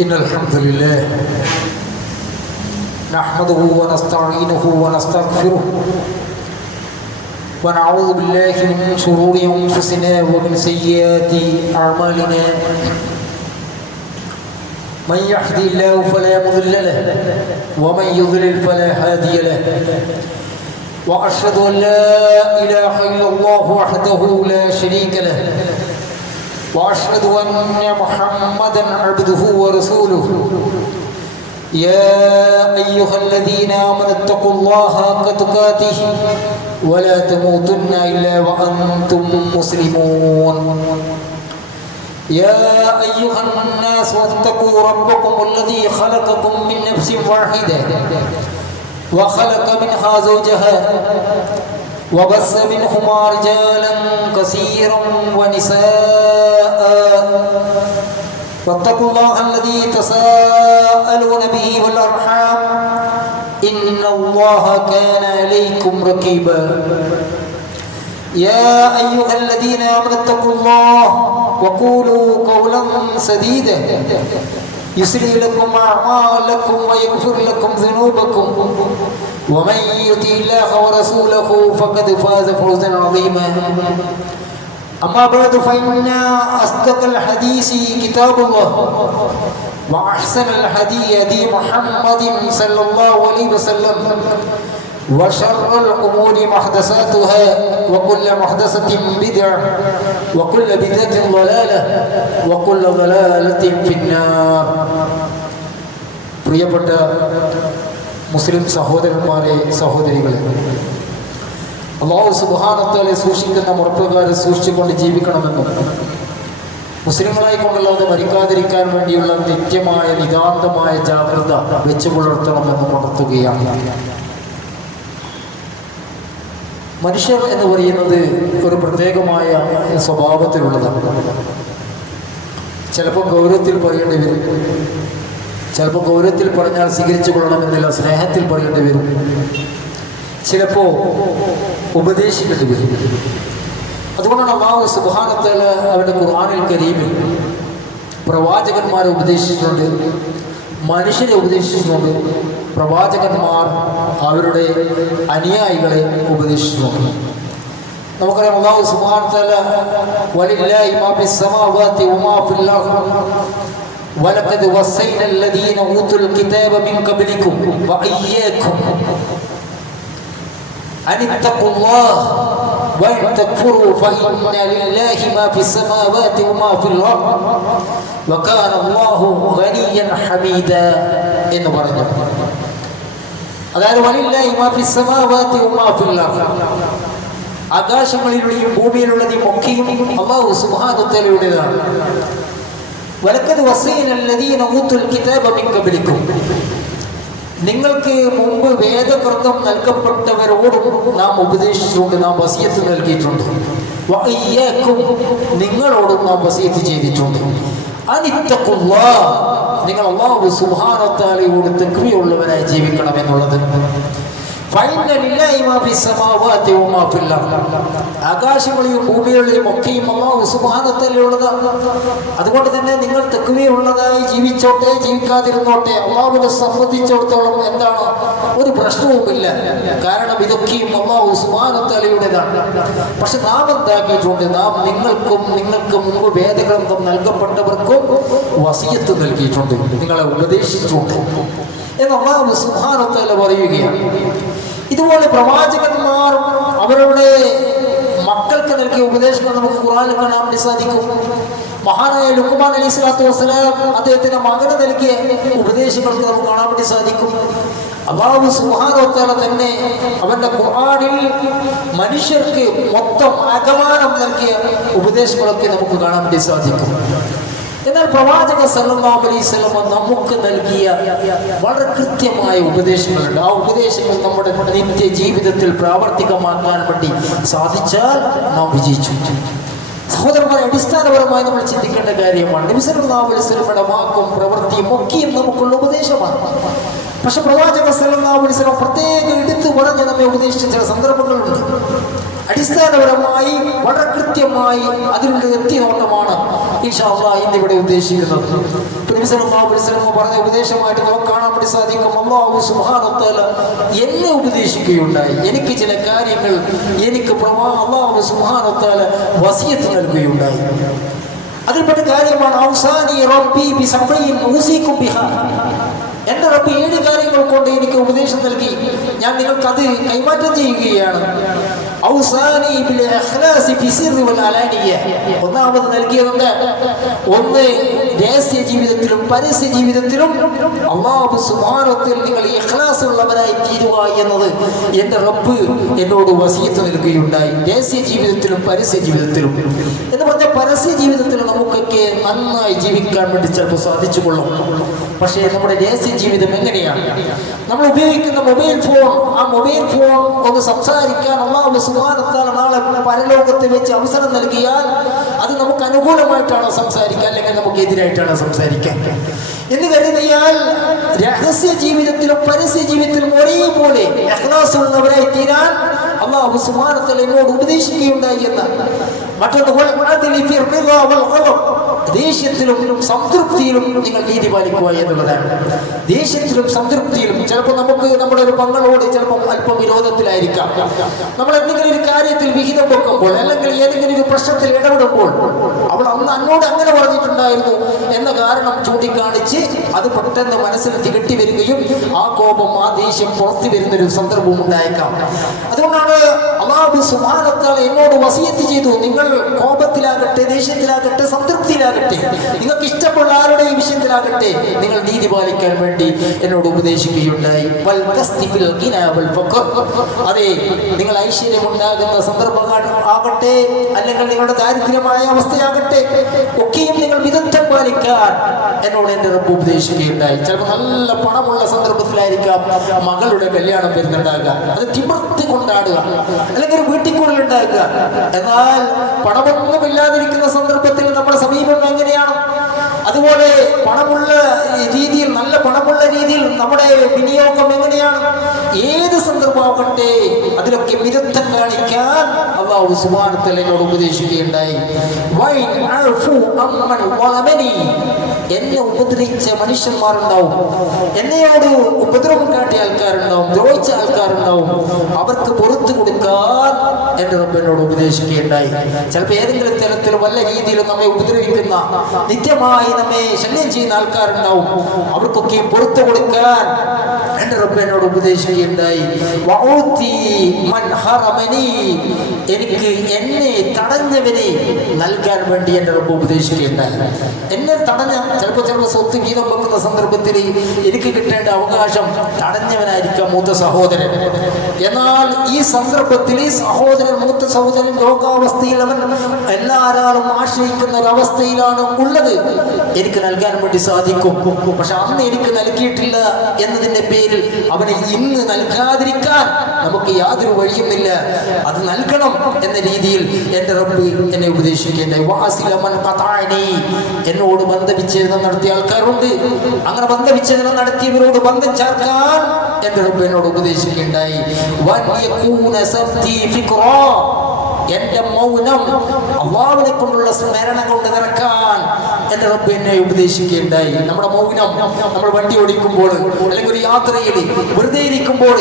إن الحمد لله نحمده ونستعينه ونستغفره ونعوذ بالله من شرور أنفسنا ومن سيئات أعمالنا من يهده الله فلا مضل له ومن يضلل فلا هادي له وأشهد أن لا إله إلا الله وحده لا شريك له وأشهد أن محمدًا عبده ورسوله يا أيها الذين آمنوا اتقوا الله حق تقاته ولا تموتن إلا وأنتم مسلمون يا أيها الناس اتقوا ربكم الذي خلقكم من نفس واحدة وخلق منها زوجها وبث منهما رجالا كثيرا ونساء واتقوا الله الذي تساءلون به والأرحام إن الله كان عليكم رقيبا يا أيها الذين آمنوا اتقوا الله وقولوا قولا سديدا يصلح لكم أعمالكم ويغفر لكم ذنوبكم ومن يطع الله ورسوله فقد فاز فوزا عظيما أما بعد فإن أصدق الحديث كتاب الله وأحسن الهدي هدي محمد صلى الله عليه وسلم وشر الأمور محدثاتها وكل محدثة بدعة وكل بدعة ضلالة وكل ضلالة في النار. പ്രിയപ്പെട്ട മുസ്ലിം സഹോദരന്മാരെ സഹോദരികളെ, അല്ലാഹു സുബ്ഹാനഹു വ തആല സൂക്ഷിക്കുന്ന മുറപ്രകാരം സൂക്ഷിച്ചുകൊണ്ട് ജീവിക്കണമെന്നും മുസ്ലിങ്ങളായി കൊണ്ടല്ലാതെ മരിക്കാതിരിക്കാൻ വേണ്ടിയുള്ള നിത്യമായ നിതാന്തമായ ജാഗ്രത വെച്ചു പുലർത്തണമെന്നും ഉണർത്തുകയാണ്. മനുഷ്യർ എന്ന് പറയുന്നത് ഒരു പ്രത്യേകമായ സ്വഭാവത്തിലുള്ളതാണ്. ചിലപ്പോൾ ഗൗരവത്തിൽ പറയേണ്ടി വരും, ചിലപ്പോൾ ഗൗരവത്തിൽ പറഞ്ഞാൽ സ്വീകരിച്ചു കൊള്ളണമെന്നില്ല, സ്നേഹത്തിൽ പറയേണ്ടി വരും, ചിലപ്പോൾ ഉപദേശിക്കേണ്ടി വരും. അതുകൊണ്ടാണ് അല്ലാഹു സുബ്ഹാനഹു വ തആല അവരുടെ ഖുർആനിൽ കരീമിൽ പ്രവാചകന്മാരെ ഉപദേശിച്ചിട്ടുണ്ട്, മനുഷ്യരെ ഉപദേശിച്ചിട്ടുണ്ട്, പ്രവാചകന്മാർ അവരുടെ അനുയായികളെ ഉപദേശിച്ചിട്ടുണ്ട്. നമുക്കറിയാം അല്ലാഹു സുബ്ഹാനഹു വ തആല വലില്ലാഹി മാ ഫിസ് സമാവാതി വമാ ഫിൽ അർദ് വലഖദ് വസൈന അല്ലദീന ഊതുൽ കിതാബ മിൻ ഖബ്ലികും വഇയ്യാകും അനിത്തഖുല്ലാഹ് വഇൻ തക്ഫുറൂ ഫഇന്ന ലില്ലാഹി മാ ഫിസ് സമാവാതി വമാ ഫിൽ അർദ് വകാന അല്ലാഹു ഗനിയ്യൻ ഹമീദാ എന്ന് പറഞ്ഞു. അതായത് വലില്ലാഹി മാ ഫിസ് സമാവാതി വമാ ഫിൽ അർദ്, ആകാശങ്ങളിലുള്ളതും ഭൂമിയിലുള്ളതും ഒക്കെയും അല്ലാഹു സുബ്ഹാനഹു വ തആലയുടേതാണ്. വലഖദ് വസൈന അല്ലദീന ഊതുൽ കിതാബ മിൻ ഖബ്ലികും, നിങ്ങൾക്ക് മുമ്പ് വേദഗ്രന്ഥം നൽകപ്പെട്ടവരോടും നാം ഉപദേശിച്ചിട്ടുണ്ട്, നാം വസിയത്ത് നൽകിയിട്ടുണ്ട്. വഇയ്യാകും, നിങ്ങളോടും നാം വസിയത്ത് ചെയ്തിട്ടുണ്ട്. അനിത്തഖുല്ലാഹ്, നിങ്ങൾ അല്ലാഹു സുബ്ഹാനഹു വ തആലയോട് തഖ്വയുള്ളവരായി ജീവിക്കണം എന്നുള്ളത്. ഫഇന്ന ലില്ലാഹി മാ ഫിസ് സമാവാതി വമാ ഫിൽ അർദ്, ആകാശങ്ങളിലും ഭൂമികളിലും ഒക്കെയും അല്ലാഹു സുബ്ഹാനഹു വ തആലയുള്ളതാണ്. അതുകൊണ്ട് തന്നെ നിങ്ങൾ തഖ്വയുള്ളതായി ജീവിച്ചോട്ടെ, ജീവിക്കാതിരുന്നോട്ടെ, അല്ലാഹുവിനെ സംബന്ധിച്ചിടത്തോളം എന്താണ്, ഒരു പ്രശ്നവുമില്ല. കാരണം ഇതൊക്കെയും അല്ലാഹു സുബ്ഹാനഹു വ തആലയുടേതാണ്. പക്ഷെ നാം എന്താക്കിയിട്ടുണ്ട്, നാം നിങ്ങൾക്ക് മുമ്പ് വേദഗ്രന്ഥം നൽകപ്പെട്ടവർക്കും വസിയത്ത് നൽകിയിട്ടുണ്ട്, നിങ്ങളെ ഉപദേശിച്ചിട്ടുണ്ട് എന്ന് അല്ലാഹു സുബ്ഹാനഹു വ തആല പറയുകയാണ്. ഇതുപോലെ പ്രവാചകന്മാർ അവരുടെ മക്കൾക്ക് നൽകിയ ഉപദേശങ്ങൾ നമുക്ക് ഖുർആനിൽ കാണാൻ വേണ്ടി സാധിക്കും. മഹാനായ ലുഖ്മാൻ അലൈഹി സ്വലാത്തു വസ്സലാം അദ്ദേഹത്തിന്റെ മകന് നൽകിയ ഉപദേശങ്ങൾക്ക് നമുക്ക് കാണാൻ വേണ്ടി സാധിക്കും. അല്ലാഹു സുബ്ഹാനഹു വ തആല തന്നെ അവന്റെ ഖുർആനിൽ മനുഷ്യർക്ക് മൊത്തം ആഗമനം നൽകിയ ഉപദേശങ്ങളൊക്കെ നമുക്ക് കാണാൻ വേണ്ടി സാധിക്കും. എന്നാൽ പ്രവാചക സല്ലല്ലാഹു അലൈഹി വസല്ലം നമുക്ക് നൽകിയ വളരെ കൃത്യമായ ഉപദേശങ്ങളുണ്ട്. ആ ഉപദേശങ്ങൾ നമ്മുടെ നിത്യ ജീവിതത്തിൽ പ്രാവർത്തികമാക്കാൻ വേണ്ടി സാധിച്ചാൽ നാം വിജയിച്ചു. സഹോദരന്മാരെ, അടിസ്ഥാനപരമായി നമ്മൾ ചിന്തിക്കേണ്ട കാര്യമാണ്. നബി സല്ലല്ലാഹു അലൈഹി വസല്ലമയുടെ വാക്കും പ്രവൃത്തിയും ഒക്കെയും നമുക്കുള്ള ഉപദേശമാണ്. പക്ഷെ പ്രവാചക സല്ലല്ലാഹു അലൈഹി വസല്ലം പ്രത്യേകം എടുത്തു പറഞ്ഞ് നമ്മെ ഉപദേശിച്ച ചില സന്ദർഭങ്ങളുണ്ട്. അടിസ്ഥാനപരമായി വളരെ കൃത്യമായി അതിനുള്ള എത്തിനോട്ടമാണ് ഇൻഷാ അല്ലാഹ് ഇന്നിവിടെ ഉദ്ദേശിക്കുന്നത്. നബി സല്ലല്ലാഹു അലൈഹി വസല്ലം പറഞ്ഞ ഉപദേശമായിട്ട് നമുക്ക് കാണാൻ വേണ്ടി സാധിക്കും. അല്ലാഹു സുബ്ഹാനഹു വ തആല എന്നെ ഉപദേശിക്കുകയുണ്ടായി. എനിക്ക് ചില കാര്യങ്ങൾ എനിക്ക് അല്ലാഹു സുബ്ഹാനഹു വ തആല വസിയത്ത് നൽകുകയുണ്ടായി. അതിൽപ്പെട്ട കാര്യമാണ് ഔസാനി റബ്ബി ബിസബഇൻ ഊസികും ബിഹാ. എൻ്റെ റബ്ബ് 7 കാര്യങ്ങൾ കൊണ്ട് എനിക്ക് ഉപദേശം നൽകി. ഞാൻ നിങ്ങൾക്ക് അത് കൈമാറ്റം ചെയ്യുകയാണ്. ഔസാനി ബിൽ ഇഖ്ലാസി ഫി സിർരി വൽ അലാനിയ. ഒന്നാമത് നൽകിയതുണ്ട്, ഒന്ന് രഹസ്യ ജീവിതത്തിലും പരസ്യ ജീവിതത്തിലും അല്ലാഹു സുബ്ഹാനഹു വ തആല നിങ്ങൾ ഇഖ്ലാസ് ഉള്ളവരായി തീരുക എന്നത് എൻ്റെ റബ്ബ് എന്നോട് വസിയത്ത് നൽകുകയുണ്ടായി. രഹസ്യ ജീവിതത്തിലും പരസ്യ ജീവിതത്തിലും എന്ന് പറഞ്ഞാൽ പരസ്യ ജീവിതത്തിൽ നമുക്കൊക്കെ നന്നായി ജീവിക്കാൻ വേണ്ടി ചിലപ്പോൾ സാധിച്ചു കൊള്ളും. പക്ഷേ നമ്മുടെ രഹസ്യ ജീവിതം എങ്ങനെയാണ്? നമ്മൾ ഉപയോഗിക്കുന്ന മൊബൈൽ ഫോൺ, ആ മൊബൈൽ ഫോൺ ഒന്ന് സംസാരിക്കാൻ അല്ലാഹു സുബ്ഹാനഹു വ തആല നാളെ പരലോകത്ത് വെച്ച് അവസരം നൽകിയാൽ അത് നമുക്ക് അനുകൂലമായിട്ടാണോ സംസാരിക്കുക, അല്ലെങ്കിൽ നമുക്ക് എതിരായിട്ടാണോ സംസാരിക്കാൻ എന്ന് കരുതിയാൽ രഹസ്യ ജീവിതത്തിലും പരസ്യ ജീവിതത്തിലും ഒരേപോലെ ഇഖ്ലാസ് ഉള്ളവരായി തീരാൻ അല്ലാഹു സുബ്ഹാനഹു വ തആല എന്നോട് ഉപദേശിക്കുകയുണ്ടായി എന്ന്. മറ്റൊന്ന് ദേഷ്യത്തിലും സംതൃപ്തിയിലും നിങ്ങൾ നീതി പാലിക്കുക എന്നുള്ളതാണ്. ദേഷ്യത്തിലും സംതൃപ്തിയിലും ചിലപ്പോൾ നമുക്ക് നമ്മുടെ ഒരു പങ്ങളോട് ചിലപ്പോൾ അല്പം വിരോധത്തിലായിരിക്കാം. നമ്മൾ എന്തെങ്കിലും ഒരു കാര്യത്തിൽ വിഹിതം വെക്കുമ്പോൾ അല്ലെങ്കിൽ ഏതെങ്കിലും ഒരു പ്രശ്നത്തിൽ ഇടപെടുമ്പോൾ അവൾ അന്നോട് അങ്ങനെ പറഞ്ഞിട്ടുണ്ടായിരുന്നു എന്ന കാരണം ചൂണ്ടിക്കാണിച്ച് അത് പെട്ടെന്ന് മനസ്സിൽ തികട്ടി വരികയും ആ കോപം ആ ദേഷ്യം പുറത്തു വരുന്നൊരു സന്ദർഭവും ഉണ്ടായേക്കാം. അതുകൊണ്ടാണ് അല്ലാഹു സുബ്ഹാനഹു വ തആല എന്നോട് വസിയത്ത് ചെയ്തു, നിങ്ങൾ കോപത്തിലാകട്ടെ, ദേഷ്യത്തിലാകട്ടെ, സംതൃപ്തിയിലാകട്ടെ, നിങ്ങൾക്ക് ഇഷ്ടമുള്ള ആരുടെയും വിഷയത്തിലാകട്ടെ, നിങ്ങൾ നീതി പാലിക്കാൻ വേണ്ടി എന്നോട് ഉപദേശിക്കുകയുണ്ടായി. അതെ, നിങ്ങൾ ഐശ്വര്യമുണ്ടാകുന്ന സന്ദർഭം ആകട്ടെ അല്ലെങ്കിൽ നിങ്ങളുടെ ദാരിദ്ര്യമായ അവസ്ഥയാകട്ടെ, ഒക്കെയും നിങ്ങൾ മിതത്വം പാലിക്കാൻ എന്നോട് എൻ്റെ റബ്ബ് ഉപദേശിക്കുകയുണ്ടായി. ചിലപ്പോൾ നല്ല പണമുള്ള സന്ദർഭത്തിലായിരിക്കാം മകളുടെ കല്യാണം വരുന്നുണ്ടാകുക, അത് തിമിർത്തി കൊണ്ടാടുക, അല്ലെങ്കിൽ ഒരു വീട്ടിക്കുള്ളിൽ ഉണ്ടാകുക. എന്നാൽ പണമൊന്നുമില്ലാതിരിക്കുന്ന സന്ദർഭത്തിൽ നമ്മുടെ സമീപം എങ്ങനെയാണ്? അതുപോലെ പണമുള്ള രീതിയിൽ, നല്ല പണമുള്ള രീതിയിൽ നമ്മുടെ വിനിയോഗം എങ്ങനെയാണ്? ഏത് സന്ദർഭമാകട്ടെ അതിലൊക്കെ മിതത്വം കാണിക്കാൻ അല്ലാഹു സുബ്ഹാനഹു വ തആല എന്നോട് ഉപദേശിക്കുകയുണ്ടായി. എന്നെ ഉപദ്രവിച്ച മനുഷ്യന്മാരുണ്ടാവും, എന്നോട് ഉപദ്രവം കാട്ടിയ ആൾക്കാരുണ്ടാവും, ദ്രോഹിച്ച ആൾക്കാരുണ്ടാവും, അവർക്ക് പുറത്തു കൊടുക്കാൻ എൻ്റെ റബ്ബ് എന്നോട് ഉപദേശിക്കുകയുണ്ടായി. ചിലപ്പോൾ ഏതെങ്കിലും തരത്തിൽ വല്ല രീതിയിലും നമ്മെ ഉപദ്രവിക്കുന്ന, നിത്യമായി നമ്മെ ശല്യം ചെയ്യുന്ന ആൾക്കാരുണ്ടാവും, അവർക്കൊക്കെ പുറത്തു കൊടുക്കാൻ എൻ്റെ റബ്ബ് എന്നോട് ഉപദേശിക്കുകയുണ്ടായി. എനിക്ക് എന്നെ തടഞ്ഞവനെ നൽകാൻ വേണ്ടി എൻ്റെ റബ്ബ് ഉപദേശിക്കുകയുണ്ടായി. എന്നെ തടഞ്ഞ ചിലപ്പോൾ സ്വത്ത് ഗീതം വെക്കുന്ന സന്ദർഭത്തിൽ എനിക്ക് കിട്ടേണ്ട അവകാശം തടഞ്ഞവനായിരിക്കാം മൂത്ത സഹോദരൻ. എന്നാൽ ഈ സന്ദർഭത്തിൽ ഈ സഹോദരൻ, മൂത്ത സഹോദരൻ രോഗാവസ്ഥയിൽ അവൻ എല്ലാവരും ആശ്രയിക്കുന്ന ഒരവസ്ഥയിലാണ് ഉള്ളത്. എനിക്ക് നൽകാൻ വേണ്ടി സാധിക്കും, പക്ഷെ അന്ന് എനിക്ക് നൽകിയിട്ടില്ല എന്നതിൻ്റെ പേരിൽ അവനെ ഇന്ന് നൽകാതിരിക്കാൻ നമുക്ക് യാതൊരു വഴിയുമില്ല. അത് നൽകണം എന്ന രീതിയിൽ എൻ്റെ റബ്ബ് എന്നെ ഉപദേശിക്കേണ്ടായി. എന്നോട് ബന്ധവിച്ഛേദനം നടത്തിയ ആൾക്കാരുണ്ട്, അങ്ങനെ ബന്ധവിച്ഛേദനം നടത്തിയവരോട് ബന്ധം ചേർക്കാൻ എൻ്റെ റബ്ബ് എന്നോട് ഉപദേശിക്കേണ്ടായി. എന്റെ മൗനം അല്ലാഹുവിനെ കൊണ്ടുള്ള സ്മരണ കൊണ്ട് നിറക്കാൻ എൻ്റെ റബ്ബ് എന്നെ ഉപദേശിക്കുകയുണ്ടായി. നമ്മുടെ മൗനം നമ്മൾ വണ്ടി ഓടിക്കുമ്പോൾ അല്ലെങ്കിൽ ഒരു യാത്രയിൽ വെറുതെ ഇരിക്കുമ്പോൾ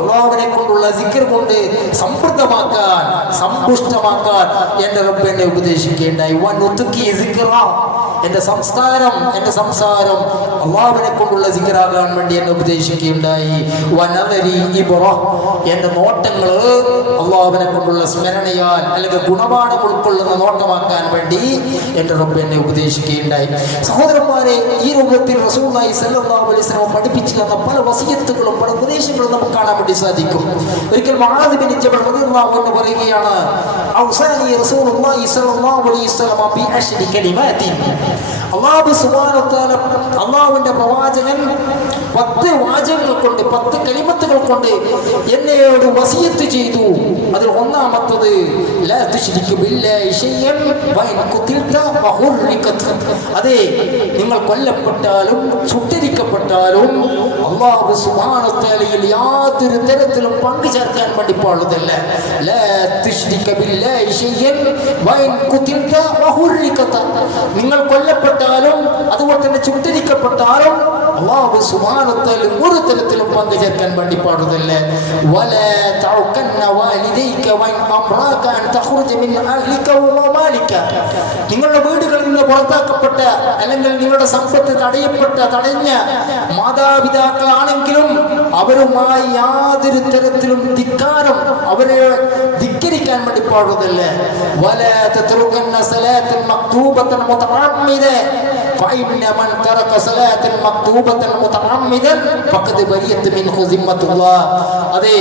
അല്ലാഹുവിനെ കൊണ്ടുള്ള സിക്ർ കൊണ്ട് സമൃദ്ധമാക്കാൻ, സമ്പുഷ്ടമാക്കാൻ എൻ്റെ റബ്ബ് എന്നെ ഉപദേശിക്കുകയുണ്ടായി. എൻ്റെ സംസാരം അല്ലാഹുവിനെ കൊണ്ടുള്ള സിക്റാകാൻ വേണ്ടി എന്നെ ഉപദേശിക്കുകയുണ്ടായി. എൻ്റെ നോട്ടങ്ങൾ അല്ലാഹുവിനെ കൊണ്ടുള്ള സ്മരണയാൽ അല്ലെങ്കിൽ ഗുണപാഠം ഉൾക്കൊള്ളുന്ന നോട്ടമാക്കാൻ വേണ്ടി എൻ്റെ റബ്ബ് എന്നെ ഉപദേശിക്കുകയുണ്ടായി. സഹോദരന്മാരെ, ഈ രൂപത്തിൽ റസൂലുള്ളാഹി സ്വല്ലല്ലാഹു അലൈഹി വസല്ലം പഠിപ്പിച്ചു തന്ന പല വസിയത്തുകളും പല ഉപദേശങ്ങളും നമുക്ക് കാണാൻ വേണ്ടി സാധിക്കും. ഒരിക്കൽ മുആദ് ബിൻ ജബൽ റളിയല്ലാഹു അൻഹു പറയുകയാണ്, ഔസാനി റസൂലുള്ളാഹി സ്വല്ലല്ലാഹു അലൈഹി വസല്ലം ബി അശ്രി കലിമാത്തിൻ. അല്ലാഹു സുബ്ഹാനഹു വ തആല, അല്ലാഹുവിന്റെ പ്രവാചകൻ 10 വാചകങ്ങൾ കൊണ്ട്, 10 കലിമത്തുകൾ കൊണ്ട് എന്നോട് വസിയത്ത് ചെയ്തു. അതിൽ ഒന്നാമത്തത് ലാ തുശ്രിക് ബില്ലാഹി ശൈഅൻ വഇൻ ഖുതിൽത വഹുർരികത്. അതെ, നിങ്ങൾ കൊല്ലപ്പെട്ടാലും ചുട്ടരിക്കപ്പെട്ടാലും അല്ലാഹു സുബ്ഹാനഹു വ തആലയിൽ യാതൊരു തരത്തിലും പങ്കു ചേർക്കാൻ വേണ്ടി പാടുന്നില്ല. ലാ തുശ്രിക് ബില്ലാഹി ശൈഅൻ വഇൻ ഖുതിൽത വഹുർരികത്. നിങ്ങൾ കൊല്ലപ്പെട്ടാലും അതുപോലെ തന്നെ ചുട്ടരിക്കപ്പെട്ടാലും അല്ലാഹു സുബ്ഹാനഹു വ തആല ഒരു തരത്തിലും പങ്കു ചേർക്കാൻ വേണ്ടി പാടുന്നില്ല. വലാ തഉകന്ന വാലിദൈക വൻ അംറാക അൻ തഖ്റുജ മിൻ അഹ്ലിക വ മാലിക. നിങ്ങളുടെ വീടുകളിൽ നിന്ന് പുറത്താക്കപ്പെട്ട അല്ലെങ്കിൽ നിങ്ങളുടെ സമ്പത്ത് തടഞ്ഞ മാതാപിതാക്കളാണെങ്കിലും അവരുമായി യാതൊരു തരത്തിലും ധിക്കാരം, അവരെ ധിക്കരിക്കാൻ വേണ്ടി പാടുന്നില്ല. വലാ തത്റുകന്ന സലാത്തൻ മക്തൂബത്തൻ മുതഅമ്മിദ فإن من ترك صلاة مكتوبة متعمدا فقد برئت منه ذمة الله. അതെ,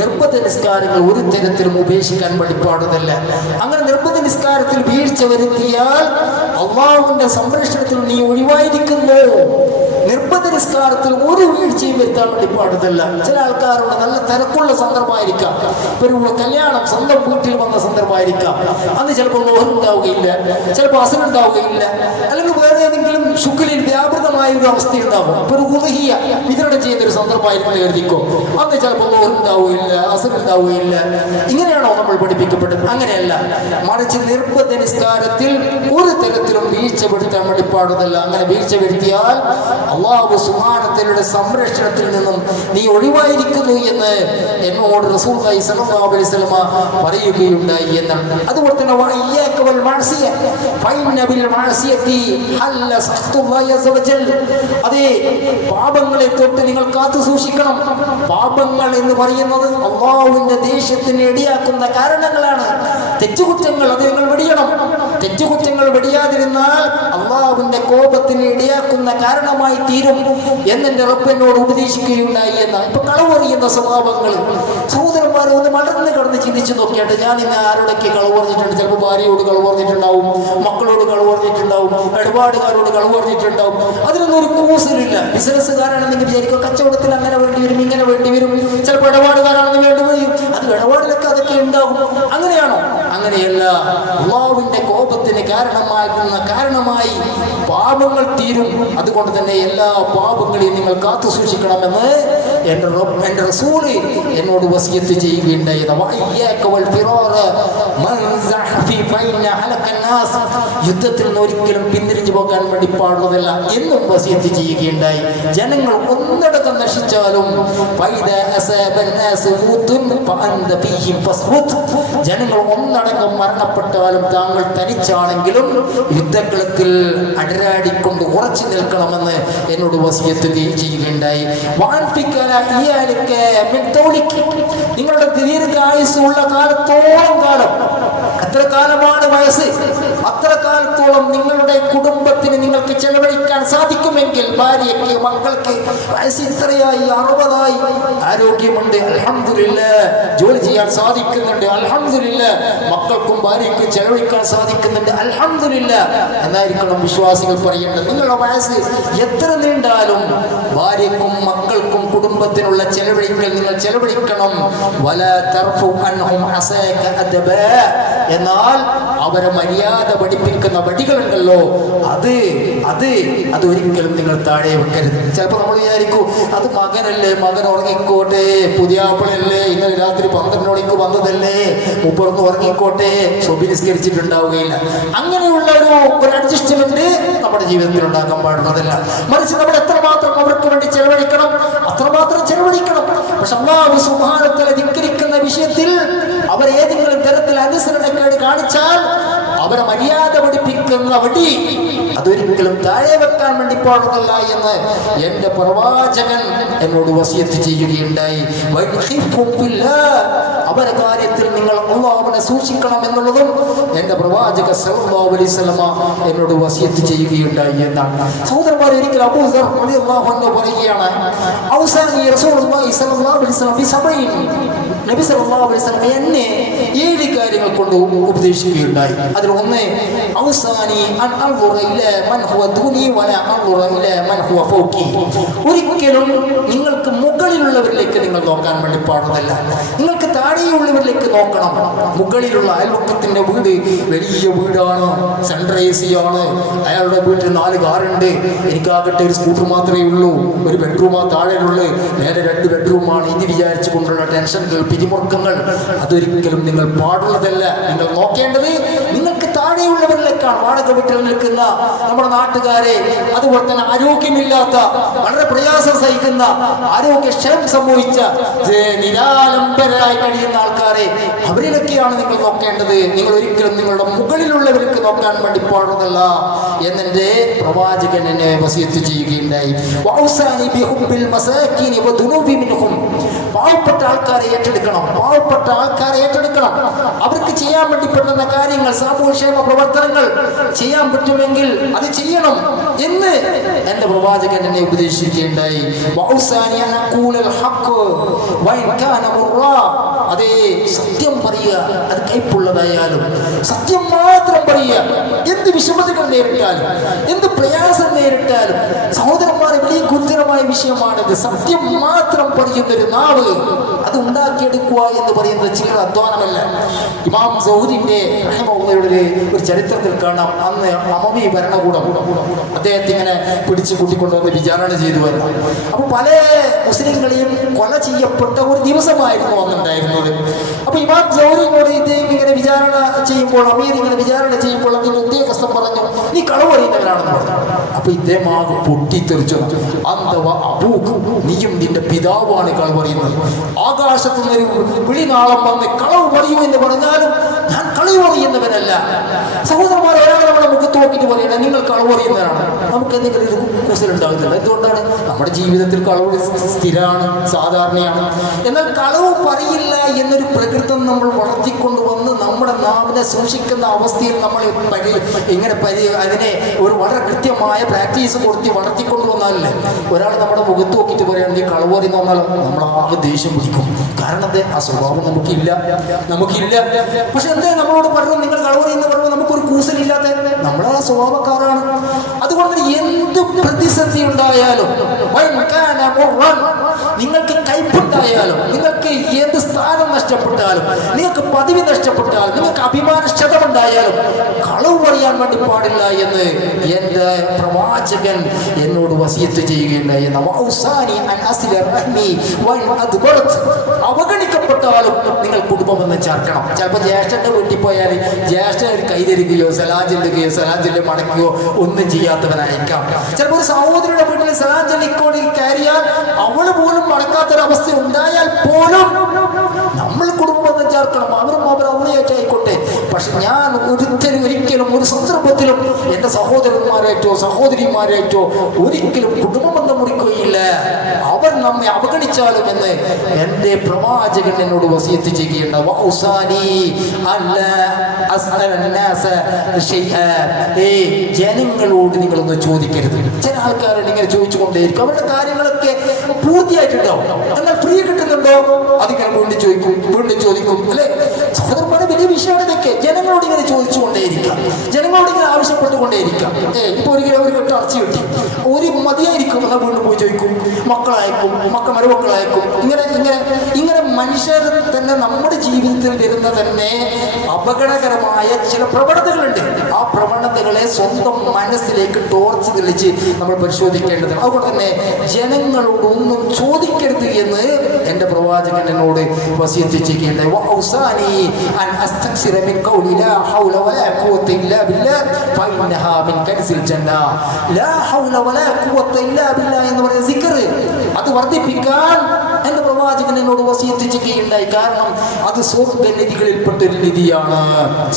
നിർബന്ധ നിസ്കാരങ്ങൾ ഒരു തരത്തിലും ഉപേക്ഷിക്കാൻ വേണ്ടി പാടുന്നില്ല. അങ്ങനെ നിർബന്ധ നിസ്കാരത്തിൽ വീഴ്ച വരുത്തിയാൽ അള്ളാഹുവിന്റെ സംരക്ഷണത്തിൽ നീ ഒഴിവായിരിക്കുന്നു. നിർബന്ധ നിസ്കാരത്തിൽ ഒരു വീഴ്ചയും വരുത്താൻ വേണ്ടി പാടുന്നില്ല. ചില ആൾക്കാരുണ്ട്, നല്ല തിരക്കുള്ള സന്ദർഭമായിരിക്കാം, ഒരു കല്യാണം സ്വന്തം വീട്ടിൽ വന്ന സന്ദർഭമായിരിക്കാം, അന്ന് ചിലപ്പോൾ ലോഹറുണ്ടാവുകയില്ല, ചിലപ്പോൾ അസറുണ്ടാവുകയില്ല, അല്ലെങ്കിൽ വേറെ ഏതെങ്കിലും ശുക്ലിൽ വ്യാപൃതമായ ഒരു അവസ്ഥ ഉണ്ടാവും. ഇപ്പൊ ഒരു ഉദഹിയ വിതരണം ചെയ്യുന്ന ഒരു സന്ദർഭമായിരിക്കും കരുതിക്കോ, അന്ന് ചിലപ്പോൾ ലോഹറുണ്ടാവുകയില്ല, അസറുണ്ടാവുകയില്ല. ഇങ്ങനെയാണോ നമ്മൾ പഠിപ്പിക്കപ്പെട്ടത്? അങ്ങനെയല്ല. മറിച്ച് നിർബന്ധ നിസ്കാരത്തിൽ ഒരു തരത്തിലും വീഴ്ച വരുത്താൻ വേണ്ടി പാടുന്നില്ല. അങ്ങനെ വീഴ്ച വരുത്തിയാൽ അല്ലാഹു സുബ്ഹാനഹു വ തആലയുടെ സംരക്ഷണത്തിൽ നിന്നും നീ ഒഴിവായിരിക്കുന്നു എന്ന് എന്നോട് റസൂലുള്ളാഹി സ്വല്ലല്ലാഹു അലൈഹി വസല്ലം പറയുകയുണ്ടായി എന്നാണ്. അതുപോലെ തന്നെ വഇയ്യാക വൽ മഅസിയ ഫഇന്ന ബിൽ മഅസിയതി ഹല്ല സഖ്തുല്ലാഹി അസ്സ വജൽ. അതേ, പാപങ്ങളെ തൊട്ട് നിങ്ങൾ കാത്തു സൂക്ഷിക്കണം. പാപങ്ങൾ എന്ന് പറയുന്നത് അല്ലാഹുവിന്റെ ദേഷ്യത്തിന് ഇടയാക്കുന്ന കാരണങ്ങളാണ്. തെറ്റുകുറ്റങ്ങൾ അത് നിങ്ങൾ വെടിയണം. തെറ്റുകുറ്റങ്ങൾ വെടിയാതിരുന്നാൽ അള്ളാഹുവിന്റെ കോപത്തിന് ഇടയാക്കുന്ന കാരണമായി തീരും എന്നെ റബ്ബിനോട് ഉപദേശിക്കുകയുണ്ടായി എന്നാണ്. ഇപ്പൊ കളവറിയുന്ന സ്വഭാവങ്ങൾ സഹോദരന്മാരെ ഒന്ന് മടർന്ന് കടന്ന് ചിന്തിച്ചു നോക്കിയാട്ട്, ഞാൻ ഇന്ന് ആരോടൊക്കെ കളവ് പറഞ്ഞിട്ടുണ്ട്? ചിലപ്പോൾ ഭാര്യയോട് കളവ് പറഞ്ഞിട്ടുണ്ടാവും, മക്കളോട് കളവ് പറഞ്ഞിട്ടുണ്ടാവും, ഇടപാടുകാരോട് കളവ് പറഞ്ഞിട്ടുണ്ടാവും. അതിനൊന്നും ഒരു കൂസലില്ല. ബിസിനസ്സുകാരാണെന്ന് വിചാരിക്കും കച്ചവടത്തിൽ അങ്ങനെ വേണ്ടി വരും, ഇങ്ങനെ വേണ്ടി വരും. ചിലപ്പോൾ ഇടപാടുകാരാണെന്ന് വേണ്ടി വരും, അത് ഇടപാടിലൊക്കെ അതൊക്കെ ഉണ്ടാവും. അങ്ങനെയാണോ? അങ്ങനെയല്ല. അല്ലാഹുവിന്റെ കോപത്തിന് കാരണമായി പാപങ്ങൾ തീരും. അതുകൊണ്ട് തന്നെ എല്ലാ പാപങ്ങളെയും നിങ്ങൾ കാത്തു സൂക്ഷിക്കണമെന്ന് എന്റെ റസൂല് എന്നോട് വസിയത്ത് ചെയ്യുകയുണ്ടായി. യുദ്ധത്തിൽ നിന്ന് ഒരിക്കലും പിന്തിരിഞ്ഞു പോകാൻ വേണ്ടി പാടുള്ളതല്ല എന്നും വസിയത്ത് ചെയ്യുകയുണ്ടായി. ജനങ്ങൾ ഒന്നടക്കം നശിച്ചാലും ജനങ്ങൾ ഒന്നടങ്കം മരണപ്പെട്ടാലും താങ്കൾ തനിച്ചാണെങ്കിലും യുദ്ധക്കളത്തിൽ അടരാടിക്കൊണ്ട് ഉറച്ചു നിൽക്കണമെന്ന് എന്നോട് വസിയത്ത് ചെയ്യുകയുണ്ടായി. നിങ്ങളുടെ ദീർഘായുസ്സുള്ള കാലത്തോളം കാലം, എത്ര കാലമാണ് വയസ്സ്, അത്ര കാലത്തോളം നിങ്ങളുടെ കുടുംബത്തിന് നിങ്ങൾക്ക് ചെലവഴിക്കാൻ സാധിക്കുമെങ്കിൽ, ഭാര്യയ്ക്ക് മക്കൾക്ക് വയസ്സ് ഇത്രയായി 60ആയി, ആരോഗ്യമുണ്ട് അൽഹംദുലില്ലാഹ്, ജോലി ചെയ്യാൻ സാധിക്കുന്നുണ്ട് അൽഹംദുലില്ലാഹ്, മക്കൾക്കും ഭാര്യയ്ക്കും ചെലവഴിക്കാൻ സാധിക്കുന്നുണ്ട് അൽഹംദുലില്ലാഹ് എന്നായിരിക്കണം വിശ്വാസികൾ പറയേണ്ടത്. നിങ്ങളുടെ വയസ്സ് എത്ര നീണ്ടാലും ഭാര്യയ്ക്കും മക്കൾക്കും കുടുംബത്തിനുള്ള ചെലവഴിക്കൽ നിങ്ങൾ ചെലവഴിക്കണം. വലാ തർഫു അൻഹും അസാക അദബ. എന്നാൽ അവരെ മര്യാദ പഠിപ്പിക്കുന്ന വടികളുണ്ടല്ലോ, അത് ഒരിക്കലും നിങ്ങൾ താഴെ വെക്കരുത്. ചിലപ്പോൾ നമ്മൾ വിചാരിക്കും അത് മകനല്ലേ, മകൻ ഉറങ്ങിക്കോട്ടെ, പുതിയാപ്പിളല്ലേ, ഇന്നലെ രാത്രി 12 മണിക്ക് വന്നതല്ലേ, മുപ്പറന്ന് ഉറങ്ങിക്കോട്ടെ, ശോഭിനിസ്കരിച്ചിട്ടുണ്ടാവുകയില്ല. അങ്ങനെയുള്ള ഒരു അഡ്ജസ്റ്റ്മെന്റ് നമ്മുടെ ജീവിതത്തിൽ ഉണ്ടാക്കാൻ പാടുള്ളതല്ല. മറിച്ച് നമ്മൾ എത്രമാത്രം അവർക്ക് വേണ്ടി ചെലവഴിക്കണം അത്രമാത്രം ചെലവഴിക്കണം. പക്ഷെ അല്ലാഹു സുബ്ഹാനഹു വ തആല ധിക്കരിക്കുന്ന വിഷയത്തിൽ അവർ ഏതെങ്കിലും തരത്തിൽ അനുസരണക്കേട് കാണിച്ചാൽ അവരെ മര്യാദ പഠിപ്പിക്കുന്ന വടി അതൊരിക്കലും താഴെ വെക്കാൻ വേണ്ടി പാടുന്നില്ല എന്ന് എന്റെ പ്രവാചകൻ എന്നോട് വസിയത്ത് ചെയ്യുകയുണ്ടായി. അവരുടെ കാര്യത്തിൽ നിങ്ങൾ അല്ലാഹുവിനെ സൂക്ഷിക്കണം എന്നുള്ളതും എന്റെ പ്രവാചക സല്ലല്ലാഹു അലൈഹി വസല്ലമ എന്നോട് വസിയത്ത് ചെയ്യുകയുണ്ടായി എന്നാണ്. സഹോദരന്മാരെ, ഒരിക്കൽ അബൂ ദർ റളിയല്ലാഹു അൻഹു പറയുകയാണ്, ഔസാനി റസൂലുള്ളാഹി സ്വല്ലല്ലാഹു അലൈഹി വസല്ലം ബിസബഈൻ. നബി സല്ലല്ലാഹു അലൈഹി വസല്ലം എന്നെ 7 കാര്യങ്ങൾ കൊണ്ട് ഉപദേശിക്കുകയുണ്ടായി. അതിൽ ഒന്ന്, ഔസാനി അൻ അൻദുറ ഇലാ മൻ ഹുവ ദൂനി വലാ അൻദുറ ഇലാ മൻ ഹുവ ഫൗകി. ഒരിക്കലും നിങ്ങൾക്ക് മുകളിലുള്ളവരിലേക്ക് നിങ്ങൾ നോക്കാൻ വേണ്ടി പാടുന്നില്ല, നിങ്ങൾക്ക് താഴെയുള്ളവരിലേക്ക് നോക്കണം. മുകളിലുള്ള അയൽവക്കത്തിന്റെ വീട് വലിയ വീടാണ്, സെൻട്രൽ AC ആണ്, അയാളുടെ വീട്ടിൽ 4 കാറുണ്ട്, എനിക്കാകട്ടെ ഒരു സ്കൂട്ടർ മാത്രമേ ഉള്ളൂ, ഒരു ബെഡ്റൂമാ താഴെയുള്ളൂ, നേരെ 2 ബെഡ്റൂമാണ്. ഇത് വിചാരിച്ചു കൊണ്ടുള്ള ടെൻഷനുകൾ, പിരിമുറുക്കങ്ങൾ അതൊരിക്കലും നിങ്ങൾ പാടുള്ളതല്ല. നിങ്ങൾ നോക്കേണ്ടത് നിങ്ങൾക്ക് താഴെ താഴെയുള്ളവരിലേക്കാണ്. വാടക വീട്ടിൽ നിൽക്കുന്ന നമ്മുടെ നാട്ടുകാരെ, അതുപോലെ തന്നെ ആരോഗ്യമില്ലാത്ത, വളരെ പ്രയാസം സഹിക്കുന്ന, ആരോഗ്യക്ഷയം സംഭവിച്ച നിരാലംബരായി കഴിയുന്ന ആൾക്കാരെ, അവരിലൊക്കെയാണ് നിങ്ങൾ നോക്കേണ്ടത്. നിങ്ങൾ ഒരിക്കലും നിങ്ങളുടെ മുകളിലുള്ളവർക്ക് നോക്കാൻ വേണ്ടി പാടുന്നതല്ല എന്നെ പ്രവാചകൻ എന്നെ വസിയത്ത് ചെയ്യുകയുണ്ടായി. പാവപ്പെട്ട ആൾക്കാരെ ഏറ്റെടുക്കണം, പാവപ്പെട്ട ആൾക്കാരെ ഏറ്റെടുക്കണം. അവർക്ക് ചെയ്യാൻ വേണ്ടി പറ്റുന്ന കാര്യങ്ങൾ, സാമൂഹ്യക്ഷേമ പ്രവർത്തനങ്ങൾ ചെയ്യാൻ പറ്റുമെങ്കിൽ അത് ചെയ്യണം എന്ന് എന്റെ പ്രവാചകൻ എന്നെ ഉപദേശിക്കുകയുണ്ടായി. അതേ, സത്യം പറയുക, അത് കൈപ്പുള്ളതായാലും സത്യം മാത്രം പറയുക. എന്ത് വിഷമതകൾ നേരിട്ടാലും, എന്ത് പ്രയാസം നേരിട്ടാലും, സഹോദരന്മാരെ, വലിയ ഗുരുതരമായ വിഷയമാണിത്. സത്യം മാത്രം പറയുന്നൊരു നാവ് അത് ഉണ്ടാക്കിയെടുക്കുക എന്ന് പറയുന്നത് ചില അധ്വാനമല്ല. ഇമാം സൗദിന്റെ ഒരു ചരിത്രത്തിൽ കാണാം. അന്ന് അമവി ഭരണകൂടം അദ്ദേഹത്തെ ഇങ്ങനെ പിടിച്ചു കൂട്ടിക്കൊണ്ടുവന്ന് വിചാരണ ചെയ്തു വരുന്നു. അപ്പൊ പല മുസ്ലിങ്ങളെയും കൊല ചെയ്യപ്പെട്ട ഒരു ദിവസമായിരുന്നു അന്നുണ്ടായിരുന്നത്. അപ്പൊ ഇമാം സൗദിനോട് ഇദ്ദേഹം ഇങ്ങനെ വിചാരണ ചെയ്യുമ്പോൾ, അമീർ ഇങ്ങനെ വിചാരണ ചെയ്യുമ്പോൾ അതിന്റെ ഉദ്യോഗസ്ഥൻ പറഞ്ഞു, നീ കളവ് പറയുന്നവരാണെന്ന് പറഞ്ഞു. അപ്പൊ ഇദ്ദേഹം ആകെ പൊട്ടിത്തെറിച്ചു. അന്തവ അബൂക്ക്, നീയും നിന്റെ പിതാവാണ് കളവ് പറയുന്നത്. ആകാശത്തു നിന്നൊരു വിളിനാളം വന്ന് കളവ് പറയൂ എന്ന് പറഞ്ഞാലും ഞാൻ കളവ് പറയുന്നവരല്ല. സഹോദരന്മാർ, ഒരാൾ നമ്മുടെ മുഖത്ത് നോക്കിയിട്ട് പറയണ നിങ്ങൾ കളവ് പറയുന്നവരാണ്, നമുക്ക് എന്തെങ്കിലും ഒരു കൂസലുണ്ടാകുന്നില്ല. എന്തുകൊണ്ടാണ്? നമ്മുടെ ജീവിതത്തിൽ കളവ് സ്ഥിരമാണ്, സാധാരണയാണ്. എന്നാൽ കളവ് പറയില്ല എന്നൊരു പ്രകൃതം നമ്മൾ വളർത്തിക്കൊണ്ടുവന്ന് നമ്മുടെ നാവിനെ സൂക്ഷിക്കുന്ന അവസ്ഥയിൽ നമ്മൾ ഇങ്ങനെ അതിനെ ഒരു വളരെ കൃത്യമായ പ്രാക്ടീസ് കൊടുത്ത് വളർത്തിക്കൊണ്ടുവന്നാലല്ലേ ഒരാൾ നമ്മുടെ മുഖത്ത് നോക്കിയിട്ട് പറയുകയാണ് നീ കളവ് പറയുന്ന വന്നാൽ നമ്മൾ ആകെ ദേഷ്യം പിടിക്കും. കാരണം എന്താ? ആ സ്വഭാവം നമുക്കില്ല. പക്ഷെ എന്താ നമ്മളോട് പറഞ്ഞു നിങ്ങൾ കളവ് പറയുന്ന പറയുമ്പോൾ നമുക്കൊരു കൂസലില്ലാത്ത നമ്മൾ ആ സ്വഭാവക്കാരാണ്. അതുകൊണ്ട് എന്ത് പ്രതിസന്ധി ഉണ്ടായാലും, നിങ്ങൾക്ക് കൈപ്പുണ്ടായാലും, നിങ്ങൾക്ക് എന്ത് സ്ഥാനം നഷ്ടപ്പെട്ടാലും, നിങ്ങൾക്ക് പദവി നഷ്ടപ്പെട്ടാലും, നിങ്ങൾക്ക് അഭിമാനക്ഷതമുണ്ടായാലും കളവ് പറയാൻ വേണ്ടി പാടില്ല എന്ന് എന്റെ പ്രവാചകൻ എന്നോട് വസിയത്ത് ചെയ്യുകയുണ്ടായി. അവഗണിക്കപ്പെട്ടാലും നിങ്ങൾ കുടുംബമെന്ന് ചേർക്കണം. ചിലപ്പോൾ ജ്യേഷ്ഠന്റെ വീട്ടിൽ പോയാൽ ജ്യേഷ്ഠൻ ഒരു കൈ തരികയോ സലാം ചെല്ലുകയോ സലാം ചെല്ലി മടക്കുകയോ ഒന്നും ചെയ്യാത്തവനായിരിക്കാം. ചിലപ്പോൾ ഒരു സഹോദരിയുടെ വീട്ടിൽ സലാം ചെല്ലിക്കോടി കയറിയാൽ അവള് പോലും മടക്കാത്തൊരവസ്ഥ ഉണ്ടായാൽ പോലും നമ്മൾ കുടുംബമെന്ന് ചേർക്കണം. അവരും അവളേറ്റായിക്കോട്ടെ. പക്ഷെ ഞാൻ ഒരിക്കലും ഒരു സന്ദർഭത്തിലും എന്റെ സഹോദരന്മാരേറ്റോ സഹോദരിമാരേറ്റോ ഒരിക്കലും കുടുംബബന്ധം മുറിക്കുകയില്ല. അവർ നമ്മെ അവഗണിച്ചാലും എന്ന് എന്റെ പ്രവാചകൻ എന്നോട് വസിയത്ത് ചെയ്യുകയുണ്ട്. ജനങ്ങളോട് നിങ്ങളൊന്ന് ചോദിക്കരുത്. ചില ആൾക്കാരോട് ഇങ്ങനെ ചോദിച്ചുകൊണ്ടേയിരിക്കും. അവരുടെ കാര്യങ്ങളൊക്കെ പൂർത്തിയായിട്ടുണ്ടാവും, എന്നാൽ ഫ്രീ കിട്ടുന്നുണ്ടോ അതിങ്ങനെ വീണ്ടും ചോദിക്കും അല്ലെ? സഹോദരന്മാരുടെ വലിയ വിഷയമാണ് ഇതൊക്കെ. ജനങ്ങളോട് ഇങ്ങനെ ചോദിച്ചുകൊണ്ടേയിരിക്കാം, ജനങ്ങളോട് ഇങ്ങനെ ആവശ്യപ്പെട്ടുകൊണ്ടേയിരിക്കാം. ഇപ്പൊ ഒരു കെട്ട് അടച്ചു കിട്ടി, ഒരു മതിയായിരിക്കും എന്നാൽ വീണ്ടും പോയി ചോദിക്കും. മക്കളയക്കും, മരുമക്കളയക്കും. ഇങ്ങനെ മനുഷ്യർ തന്നെ നമ്മുടെ ജീവിതത്തിൽ വരുന്ന തന്നെ അപകടകരമായ ചില പ്രവണതകളുണ്ട്. ആ പ്രവണതകളെ സ്വന്തം മനസ്സിലേക്ക് ടോർച്ച് തെളിച്ച് നമ്മൾ പരിശോധിക്കേണ്ടതുണ്ട്. അതുകൊണ്ട് തന്നെ ജനങ്ങളോട് ഒന്നും ചോദിക്കരുത് എന്ന് എന്റെ പ്രവാചകൻ എന്നോട് വസിയത്ത് ചെയ്യുകയുണ്ടായി. എന്ന് പറയുന്ന സിക്ർ അത് വർദ്ധിപ്പിക്കാൻ എന്റെ പ്രവാചകൻ എന്നോട് വസിയത്ത് ചെയ്യുകയുണ്ടായി. കാരണം അത് സ്വർഗ്ഗനിധികളിൽപ്പെട്ട ഒരു നിധിയാണ്,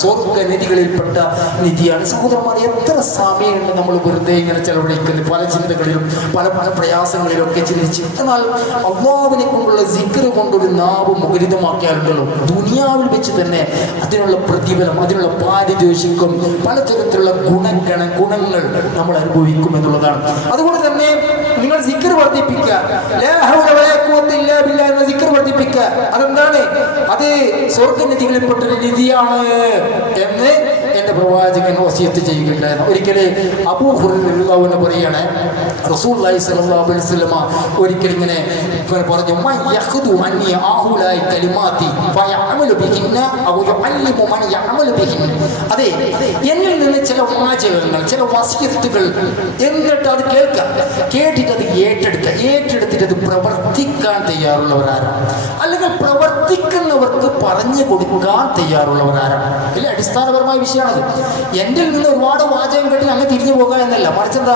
സ്വർഗ്ഗനിധികളിൽപ്പെട്ട നിധിയാണ്. സഹോദരന്മാർ, എത്ര സമയമുണ്ട് നമ്മൾ വെറുതെ ഇങ്ങനെ ചെലവഴിക്കുന്നത് പല ചിന്തകളിലും പല പ്രയാസങ്ങളിലും ഒക്കെ ചിന്തിച്ച്. എന്നാൽ അല്ലാഹുവിനെ കൊണ്ടുള്ള സിക്ർ കൊണ്ടൊരു നാവ് മുഖരിതമാക്കിയാലുണ്ടല്ലോ, ദുനിയാവിൽ വെച്ച് തന്നെ അതിനുള്ള പ്രതിഫലം, അതിനുള്ള പാരിതോഷികം, പലതരത്തിലുള്ള ഗുണങ്ങൾ നമ്മൾ അനുഭവിക്കും എന്നുള്ളതാണ്. അതുകൊണ്ട് തന്നെ നിങ്ങൾ സിക്ർ വർദ്ധിപ്പിക്കുക, എന്ന സിക്ർ വർദ്ധിപ്പിക്കുക. അതെന്താണ്? അത് സ്വർഗ്ഗനിധികളിൽപ്പെട്ടൊരു നിധിയാണ് എന്ന് എന്റെ പ്രവാചകൻ വസിയത്ത് ചെയ്യുകയുണ്ടായിരുന്നു. ഒരിക്കല് അബൂ ഹുറൈറ പറയാണ്, റസൂലുള്ളാഹി സ്വല്ലല്ലാഹു അലൈഹി വസല്ലം ഒരിക്കൽ ഇങ്ങനെ പറഞ്ഞു, അതെ, എന്നിൽ നിന്ന് ചില വാചകങ്ങൾ, ചില വസിയത്തുകൾ എന്നിട്ട് അത് കേട്ടിട്ട് അത് ഏറ്റെടുത്തിട്ട് അത് പ്രവർത്തിക്കാൻ തയ്യാറുള്ളവരാരാണ്, അല്ലെങ്കിൽ പ്രവർത്തിക്കുന്നവർക്ക് പറഞ്ഞു കൊടുക്കാൻ തയ്യാറുള്ളവർ ആരാണ്? ഇതിലെ അടിസ്ഥാനപരമായ വിഷയമാണത്. എൻ്റെ നിന്ന് ഒരുപാട് വാചകം കേട്ടി അങ്ങ് തിരിഞ്ഞു പോകുക എന്നല്ല, മറിച്ചെന്താ,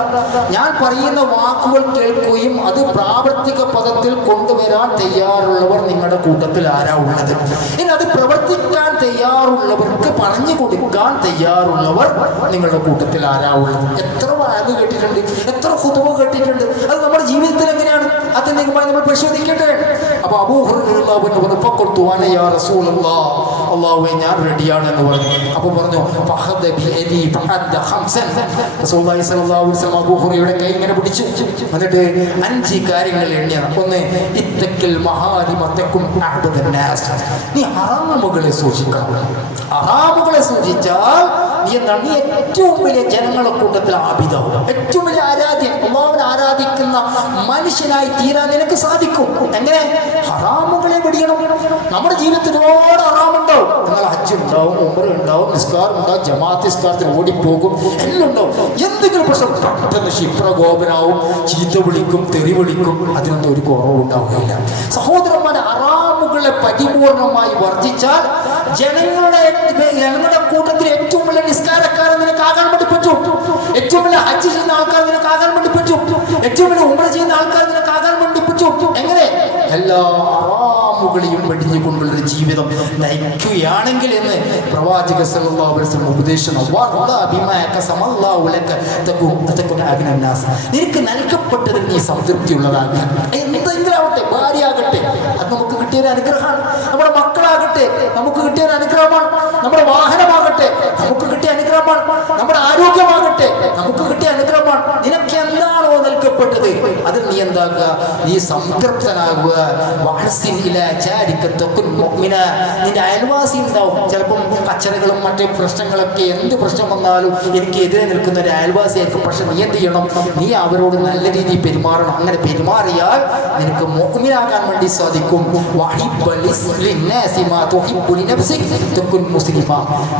ഞാൻ പറയുന്ന വാക്കുകൾ കേൾക്കുകയും അത് പ്രാവർത്തിക പദത്തിൽ കൊണ്ടുവരാൻ തയ്യാറുള്ളവർ നിങ്ങളുടെ കൂട്ടത്തിൽ ആരാ ഉള്ളത്? ഇനി അത് പ്രവർത്തിക്കാൻ തയ്യാറുള്ളവർക്ക് പറഞ്ഞു കൊടുക്കാൻ തയ്യാറുള്ളവർ നിങ്ങളുടെ കൂട്ടത്തിൽ ആരാ ഉള്ളത്? എത്ര വാത് കേട്ടിട്ടുണ്ട്, എത്ര ഖുതുബ കേട്ടിട്ടുണ്ട്. അത് നമ്മുടെ ജീവിതത്തിൽ എങ്ങനെയാണ് അത് നമ്മൾ പരിശോധിക്കട്ടെ. അപ്പൊ അബൂ ഹുറൈറ അല്ലാഹുവേ ഞാൻ റെഡിയാണ് എന്ന് പറഞ്ഞു. അപ്പൊ പറഞ്ഞു അബൂ ഹുറൈറയുടെ കൈ ഇങ്ങനെ പിടിച്ചു, എന്നിട്ട് 5 കാര്യങ്ങൾ എണ്ണിയാണ്. ഒന്ന്, ഇത്തക്കിൽ മഹാരിമത്തക്കും, നീ ഹറാമുകളെ സൂക്ഷിക്കണം. ഹറാമുകളെ സൂക്ഷിച്ചാൽ നീ എന്താണ്? നീ ഏറ്റവും വലിയ ജനങ്ങളെ കൂട്ടത്തിൽ ആബിദാവും, ഏറ്റവും വലിയ ആരാധ്യൻ, അല്ലാഹുവിനെ ആരാധിക്കുന്ന മനുഷ്യനായി തീരാൻ നിനക്ക് സാധിക്കും. എങ്ങനെ? ഹറാമുകളെ വെടിയണം. നമ്മുടെ ജീവിതത്തിൽ ഒരുപാട് ഹറാമുണ്ടാവും. എന്നാൽ ഹജ്ജ് ഉണ്ടാവും, ഉംറ ഉണ്ടാവും, നിസ്കാരം ഉണ്ടാവും, ജമാഅത്ത് നിസ്കാരത്തിൽ ഓടിപ്പോകും, എല്ലാം ഉണ്ടാവും. എന്തെങ്കിലും പ്രശ്നം പെട്ടെന്ന് ക്ഷിപ്രകോപനാവും, ചീത്ത വിളിക്കും, തെറി വിളിക്കും. അതിനൊന്നും ഒരു കുറവുണ്ടാവുകയില്ല. സഹോദരന്മാരെ, ഹറാമുകളെ പരിപൂർണമായി വർജിച്ചാൽ ജനങ്ങളുടെ കൂട്ടത്തിൽ ഏറ്റവും വലിയ നിസ്കാരക്കാരൻ നിനക്ക് ആകാൻ വേണ്ടി പറ്റും, ഏറ്റവും വലിയ ഹജ്ജ് ചെയ്യുന്ന ആൾക്കാർ നിനക്ക് ആകാൻ വേണ്ടി പറ്റും, ഏറ്റവും വലിയ ഉംറ ചെയ്യുന്ന ആൾക്കാർ നിനക്ക് ആകാൻ വേണ്ടി പറ്റും. എങ്ങനെ? എല്ലാ ഹറാമുകളെയും വെടിഞ്ഞുകൊണ്ടുള്ളൊരു ജീവിതം നയിക്കുകയാണെങ്കിൽ എന്ന് പ്രവാചക സല്ലല്ലാഹു അലൈഹി വസല്ലം ഉപദേശിച്ചു. നിനക്ക് നൽകപ്പെട്ടതിൽ നീ സംതൃപ്തിയുള്ളതാകുക. എന്തെങ്കിലും ആവട്ടെ, ഭാര്യ ആകട്ടെ, അത് നമുക്ക് കിട്ടിയൊരു അനുഗ്രഹമാണ്. നമ്മുടെ മക്കളാകട്ടെ, നമുക്ക് കിട്ടിയൊരു അനുഗ്രഹമാണ്. നമ്മുടെ വാഹനമാകട്ടെ, നമുക്ക് കിട്ടിയ അനുഗ്രഹമാണ്. നമ്മുടെ ആരോഗ്യമാകട്ടെ, നമുക്ക് കിട്ടിയ അനുഗ്രഹമാണ്. നിനക്ക് എന്താണോ നൽകപ്പെട്ടത് അതിൽ നീ എന്താക്കുക? നീ സംതൃപ്തനാകുക. നിന്റെ അയൽവാസി ഉണ്ടാവും, ചിലപ്പം കച്ചറകളും മറ്റു പ്രശ്നങ്ങളൊക്കെ, എന്ത് പ്രശ്നം വന്നാലും എനിക്ക് എതിരെ നിൽക്കുന്ന ഒരു അയൽവാസിയായിരിക്കും. പക്ഷെ നീ എന്ത് ചെയ്യണം? നീ അവരോട് നല്ല രീതിയിൽ പെരുമാറണം. അങ്ങനെ പെരുമാറിയാൽ നിനക്ക് മുഅ്മിനാകാൻ വേണ്ടി സാധിക്കും.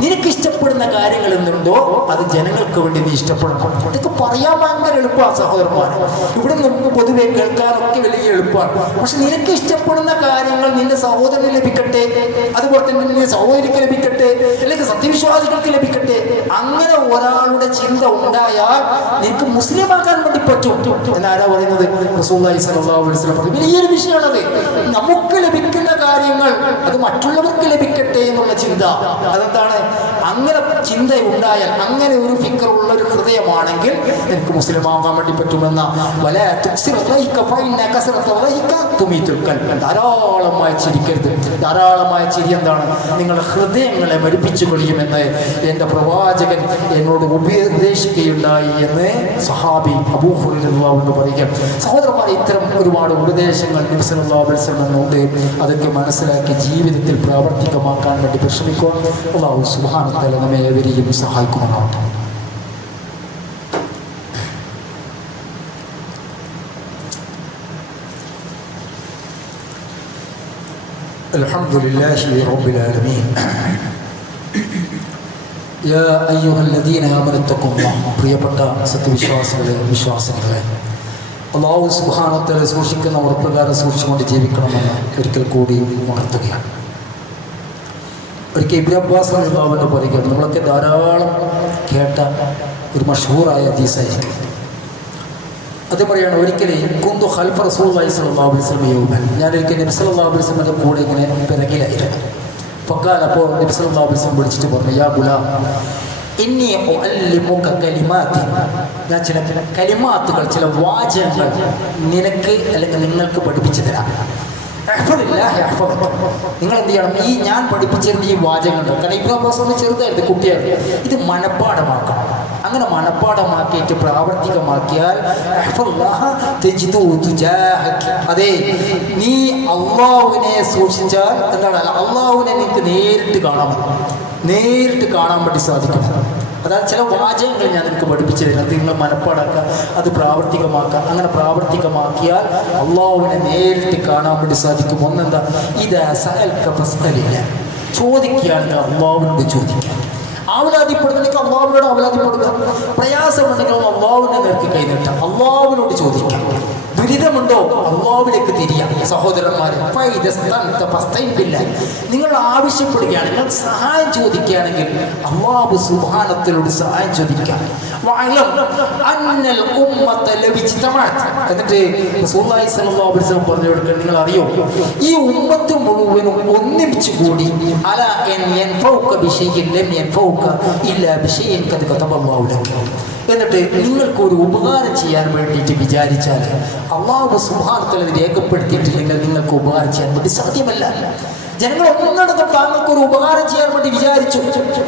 നിനക്ക് ഇഷ്ടപ്പെടുന്ന കാര്യങ്ങൾ എന്തുണ്ടോ അത് ജനങ്ങൾക്ക് വേണ്ടി നീ ഇഷ്ടപ്പെടണം. ഇതൊക്കെ പറയാൻ ഭയങ്കര എളുപ്പമാണ് സഹോദരന്മാർ. ഇവിടെ നമുക്ക് പൊതുവെ കേൾക്കാനൊക്കെ വലിയ എളുപ്പമാണ്. പക്ഷെ നിനക്ക് ഇഷ്ടപ്പെടുന്ന കാര്യങ്ങൾ നിന്റെ സഹോദരന് ലഭിക്കട്ടെ, അതുപോലെ തന്നെ നിന്റെ സഹോദരിക്ക് ലഭിക്കട്ടെ, അല്ലെങ്കിൽ സത്യവിശ്വാസികൾക്ക് ലഭിക്കട്ടെ. അങ്ങനെ ഒരാളുടെ ചിന്ത ഉണ്ടായാൽ നിനക്ക് മുസ്ലിമാകാൻ വേണ്ടി പറ്റും എന്നാരാ പറയുന്നത്? റസൂലുള്ളാഹി സ്വല്ലല്ലാഹു അലൈഹി വസല്ലം പറഞ്ഞു. വലിയൊരു വിഷയമാണത്. നമുക്ക് ലഭിക്കുന്ന കാര്യങ്ങൾ അത് മറ്റുള്ളവർക്ക് ലഭിക്കട്ടെ എന്നുള്ള ചിന്ത. അതെന്താണ്? അങ്ങനെ ചിന്ത ഉണ്ടായാൽ, അങ്ങനെ ഒരു ഫിക്റുള്ള ഒരു ഹൃദയമാണെങ്കിൽ നിനക്ക് മുസ്ലിമാകാൻ വേണ്ടി പറ്റുമെന്ന ധാരാളമായി ചിരിക്കരുത്. ധാരാളമായ ചിരി എന്താണ്? നിങ്ങളുടെ ഹൃദയങ്ങളെ മരിപ്പിച്ചു കൊള്ളിയുമെന്ന് എൻ്റെ പ്രവാചകൻ എന്നോട് ഉപദേശിക്കുകയുണ്ടായി എന്ന് സഹാബി അബൂ ഹുറൈറ എന്ന് പറയുക. സഹോദരന്മാരെ, ഇത്തരം ഒരുപാട് ഉപദേശങ്ങൾ നബി സല്ലല്ലാഹു അലൈഹി വസല്ലം ഉണ്ട്. അതൊക്കെ മനസ്സിലാക്കി ജീവിതത്തിൽ പ്രാവർത്തികമാക്കാൻ വേണ്ടി പരിശ്രമിക്കുക. അല്ലാഹു സുബ്ഹാനഹു വ തആല നമ്മെ ഏവരെയും സഹായിക്കുമാറാവട്ടെ. അൽഹംദുലില്ലാഹി റബ്ബിൽ ആലമീൻ. യാ അയ്യുഹല്ലദീന ആമനൂ തഖുല്ലാഹ്. പ്രിയപ്പെട്ട സത്യവിശ്വാസികളെ, വിശ്വാസികളെ, അല്ലാഹു സുബ്ഹാനഹു വ തആല സൂക്ഷിക്കുന്ന ഉറപ്പുകാരെ സൂക്ഷിച്ചുകൊണ്ട് ജീവിക്കണമെന്ന് ഒരിക്കൽ കൂടി ഉണർത്തുകയാണ്. ഒരിക്കൽ ഇബ്നു അബ്ബാസ് റളിയല്ലാഹു അൻഹു പറയുകയാണ്, നമ്മളൊക്കെ ധാരാളം കേട്ട ഒരു മഷ്ഹൂറായ ഹദീസായിരിക്കും. അത് പറയാണ്, ഒരിക്കലും കുന്തു ഖൽഫ റസൂലുള്ളാഹി സ്വല്ലല്ലാഹു അലൈഹി വസല്ലം യൗമൻ. ഞാൻ ഒരിക്കൽ നബി സല്ലല്ലാഹു അലൈഹി വസല്ലമിന്റെ കൂടെ ഇങ്ങനെ പിറകിലായിരുന്നു. ഫഖാല, അപ്പോൾ നബി സല്ലല്ലാഹു അലൈഹി വസല്ലം വിളിച്ചിട്ട് പറഞ്ഞു, യാ ഗുലാം ഇന്നി ഉഅല്ലിമുക കലിമാത്തി. ഞാൻ ചില കലിമാത്തുകൾ, ചില വാചകങ്ങൾ നിനക്ക് അല്ലെങ്കിൽ നിങ്ങൾക്ക് പഠിപ്പിച്ചു തരാം. നിങ്ങൾ എന്ത് ചെയ്യണം? ഈ ഞാൻ പഠിപ്പിച്ചിരുന്ന ഈ വാചകങ്ങളുണ്ട്. കാരണം ഇബ്നു അബ്ബാസ് ഒന്ന് ചെറുതായിരുന്നു, കുട്ടിയായിരുന്നു. ഇത് മനഃപ്പാഠമാക്കണം. അങ്ങനെ മനഃപ്പാഠമാക്കിയിട്ട് പ്രാവർത്തികമാക്കിയാൽ അതെ, നീ അള്ളാഹുവിനെ സൂക്ഷിച്ചാൽ എന്താണ്? അള്ളാഹുവിനെ നിനക്ക് നേരിട്ട് കാണാൻ വേണ്ടി സാധിക്കും. അതായത് ചില വാചകങ്ങൾ ഞാൻ നിനക്ക് പഠിപ്പിച്ചു തരുന്നത്, അത് നിങ്ങൾ മനഃപ്പാടാക്കുക, അത് പ്രാവർത്തികമാക്കുക. അങ്ങനെ പ്രാവർത്തികമാക്കിയാൽ അള്ളാഹുവിനെ നേരിട്ട് കാണാൻ വേണ്ടി സാധിക്കും. ഒന്നെന്താ? ഇതാ സഅൽക ഫസ്അലില്ല. ചോദിക്കുകയാണെങ്കിൽ അള്ളാഹുവിനോട് ചോദിക്കുക. ആവലാതിപ്പെടുന്നെങ്കിൽ അള്ളാഹുവിനോട് ആവലാതിപ്പെടുക. പ്രയാസമുണ്ടെങ്കിൽ അള്ളാഹുവിനെ നേർക്ക് കൈനീട്ടാം. അള്ളാഹുവിനോട് ചോദിക്കാം. ദുരിതമുണ്ടോ അല്ലാഹുവിലേക്ക് തിരിയാം സഹോദരന്മാരെ. നിങ്ങൾ ആവശ്യപ്പെടുകയാണ്, നിങ്ങൾ സഹായം ചോദിക്കുകയാണെങ്കിൽ അല്ലാഹു സുബ്ഹാനഹു സഹായം ചോദിക്കാം. എന്നിട്ട് റസൂലുള്ളാഹി സ്വല്ലല്ലാഹു അലൈഹി വസല്ലം പറഞ്ഞു കൊടുക്കുക, നിങ്ങൾ അറിയോ ഈ ഉമ്മത്ത് മുഴുവനും ഒന്നിച്ചു കൂടി അലാ അൻ യൻഫൗക ബിശൈഇൻ ലം യൻഫൗക ഇല്ലാ ബിശൈഇൻ ഖദ് കതബല്ലാഹു ലക. എന്നിട്ട് നിങ്ങൾക്ക് ഒരു ഉപകാരം ചെയ്യാൻ വേണ്ടിയിട്ട് വിചാരിച്ചാൽ അല്ലാഹു സുബ്ഹാനഹു വ തആല രേഖപ്പെടുത്തിയിട്ടില്ലെങ്കിൽ നിങ്ങൾക്ക് ഉപകാരം ചെയ്യാൻ വേണ്ടി സാധ്യമല്ല. ജനങ്ങൾ ഒന്നിടത്തും താങ്കൾക്ക് ഒരു ഉപകാരം ചെയ്യാൻ വേണ്ടി വിചാരിച്ചു,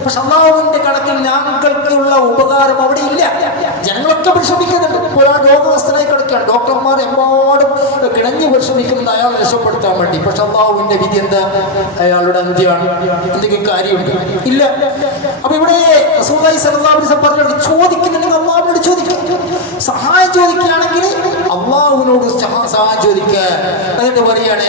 പക്ഷെ അല്ലാഹുവിന്റെ കണക്കിൽ ഞങ്ങൾക്കുള്ള ഉപകാരം അവിടെ ഇല്ല. ജനങ്ങളൊക്കെ പരിശ്രമിക്കുന്നുണ്ട്. ഇപ്പോൾ ആ രോഗവസ്ഥനായി കിടക്കുകയാണ്, ഡോക്ടർമാർ എമ്പാടും കിണഞ്ഞു പരിശ്രമിക്കുന്നത് അയാളെ രക്ഷപ്പെടുത്താൻ വേണ്ടി. പക്ഷെ അല്ലാഹുവിന്റെ വിധി എന്താ? അയാളുടെ അന്ത്യമാണ്. എന്തെങ്കിലും കാര്യമുണ്ട്? ഇല്ല. അപ്പൊ ഇവിടെ റസൂലുള്ളാഹി സ്വല്ലല്ലാഹു അലൈഹി വസല്ലം പറഞ്ഞു, ചോദിക്കുന്നുണ്ടെങ്കിൽ അല്ലാഹുവിനോട് ചോദിക്കുക. സഹായം ചോദിക്കുകയാണെങ്കിൽ അല്ലാഹുവിനോട് സഹായം ചോദിക്കുക. എന്നിട്ട് പറയാണ്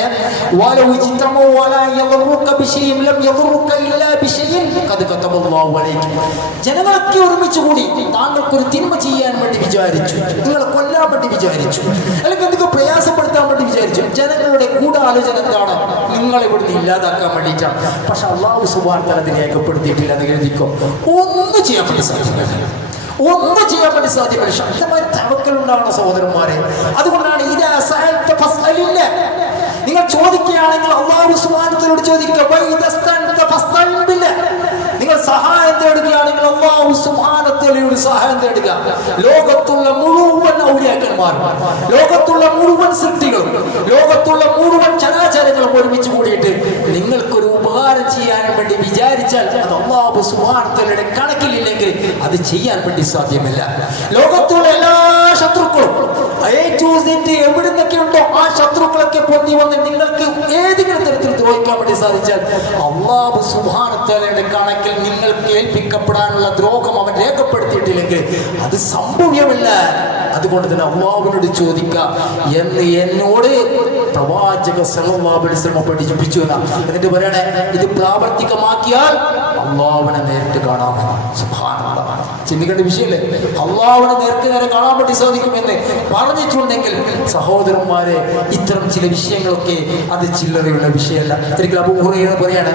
ജനങ്ങളൊക്കെ ഒരുമിച്ച് കൂടി താങ്കൾക്കൊരു തിന്മ ചെയ്യാൻ വേണ്ടി വിചാരിച്ചു, നിങ്ങളെ കൊല്ലാൻ വേണ്ടി വിചാരിച്ചു, അല്ലെങ്കിൽ എന്തൊക്കെ പ്രയാസപ്പെടുത്താൻ വേണ്ടി വിചാരിച്ചു. ജനങ്ങളുടെ ഗൂഢാലോചന എന്താണ്? നിങ്ങളെ ഇവിടുന്ന് ഇല്ലാതാക്കാൻ വേണ്ടിയിട്ടാണ്. പക്ഷെ അല്ലാഹു സുബ്ഹാനഹു വ തആല അത് രേഖപ്പെടുത്തിയിട്ടില്ല എന്ന് കരുതിക്കോ, ഒന്നും ചെയ്യാൻ വേണ്ടി സാധിക്കില്ല. ഒന്നും ചെയ്യാൻ വേണ്ടി സാധ്യമല്ല. ശക്തമായ തവക്കൽ ഉണ്ടാവുന്ന സഹോദരന്മാരെ. അതുകൊണ്ടാണ് നിങ്ങൾ ചോദിക്കുകയാണെങ്കിൽ അല്ലാഹു സുബ്ഹാനഹു വ തആലയോട് ചോദിക്കുക. നിങ്ങൾ സഹായം തേടുകയാണെങ്കിൽ അല്ലാഹു സുബ്ഹാനഹു വ തആലയോട് സഹായം തേടുക. ലോകത്തുള്ള മുഴുവൻ ഔലിയാക്കന്മാരും, ലോകത്തുള്ള മുഴുവൻ സൃഷ്ടികളും, ലോകത്തുള്ള മുഴുവൻ ചരാചരങ്ങളും ഒരുമിച്ച് കൂടിയിട്ട് നിങ്ങൾക്കൊരു ഉപകാരം ചെയ്യാൻ വേണ്ടി വിചാരിച്ചാൽ അത് അല്ലാഹു സുബ്ഹാനഹു വ തആലയുടെ കണക്കിലില്ലെങ്കിൽ അത് ചെയ്യാൻ വേണ്ടി സാധ്യമല്ല. ലോകത്തുള്ള എല്ലാ ശത്രുക്കളും എവിടുന്നൊക്കെ ഉണ്ടോ ആ ശത്രുക്കളൊക്കെ പൊന്തി വന്ന് നിങ്ങൾക്ക് ഏതെങ്കിലും തരത്തിൽ ദ്രോഹിക്കാൻ വേണ്ടി സാധിച്ചാൽ അല്ലാഹു സുബ്ഹാനഹു വ തആലയുടെ കണക്കിൽ നിങ്ങൾക്ക് ഏൽപ്പിക്കപ്പെടാനുള്ള ദ്രോഹം അവൻ രേഖപ്പെടുത്തിയിട്ടില്ലെങ്കിൽ അത് സംഭവ്യമല്ല. അതുകൊണ്ട് തന്നെ അല്ലാഹുവിനോട് ചോദിക്കുക എന്ന് എന്നോട് പ്രവാചക സല്ലല്ലാഹു അലൈഹി വസല്ലം പഠിപ്പിച്ചു. എന്നിട്ട് പറയണേ, ഇത് പ്രാവർത്തികമാക്കിയാൽ അല്ലാഹുവിനെ നേരിട്ട് കാണാമെന്ന്. സുബ്ഹാനല്ലാഹ്, ചിന്തിക്കേണ്ട വിഷയമല്ലേ? അല്ലാഹുവിനെ നേർക്ക് നേരെ കാണാൻ വേണ്ടി സാധിക്കുമെന്ന് പറഞ്ഞിട്ടുണ്ടെങ്കിൽ സഹോദരന്മാരെ, ഇത്തരം ചില വിഷയങ്ങളൊക്കെ അത് ചില്ലറയുള്ള വിഷയമല്ല. ഒരിക്കൽ അബൂ ഹുറൈറ പറയാണ്,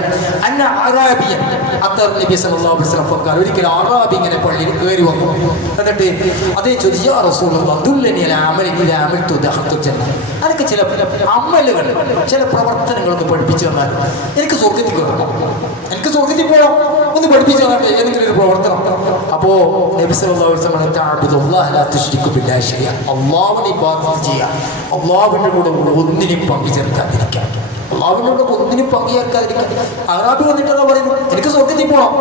അന്ന അറാബിയൻ അത്തർ നബി സല്ലല്ലാഹു അലൈഹി വസല്ലം ഫഖാല, ഒരിക്കൽ അറാബി ഇങ്ങനെ പള്ളിയിൽ കയറി വന്നു. എന്നിട്ട് അതേ ചോദിച്ചു, യാ റസൂലല്ലാഹ് ദുല്ലനി അലാ അമലി ഇദാ അമൽതു ദഖൽതു ജന്ന. എനിക്ക് ചില അമലുകൾ, ചില പ്രവർത്തനങ്ങളൊന്ന് പഠിപ്പിച്ചു തന്നാൽ എനിക്ക് സ്വർഗ്ഗത്തിൽ കയറണം, എനിക്ക് സ്വർഗ്ഗത്തിൽ പോകണം, ഒന്ന് പഠിപ്പിച്ചു തന്നേ ഏതെങ്കിലും ഒരു പ്രവർത്തനം. അപ്പോ നബി സല്ലല്ലാഹു അലൈഹി വസല്ലം തഅബ്ദുല്ലാഹ ലാ തുശ്രികു ബില്ലാഹി ശൈഅ, അല്ലാഹുവിനെ ഇബാദത്ത് ചെയ്യുക, അല്ലാഹുവിന്റെ കൂടെ ഒന്നിനും പങ്കു ചേർക്കാതിരിക്കുക, അല്ലാഹുവിനോട് ഒന്നിനും പങ്കു ചേർക്കാതിരിക്കുക. അറാബി വന്നിട്ടാണ് പറയുന്നത്, എനിക്ക് സ്വർഗ്ഗത്തിൽ പോകണം,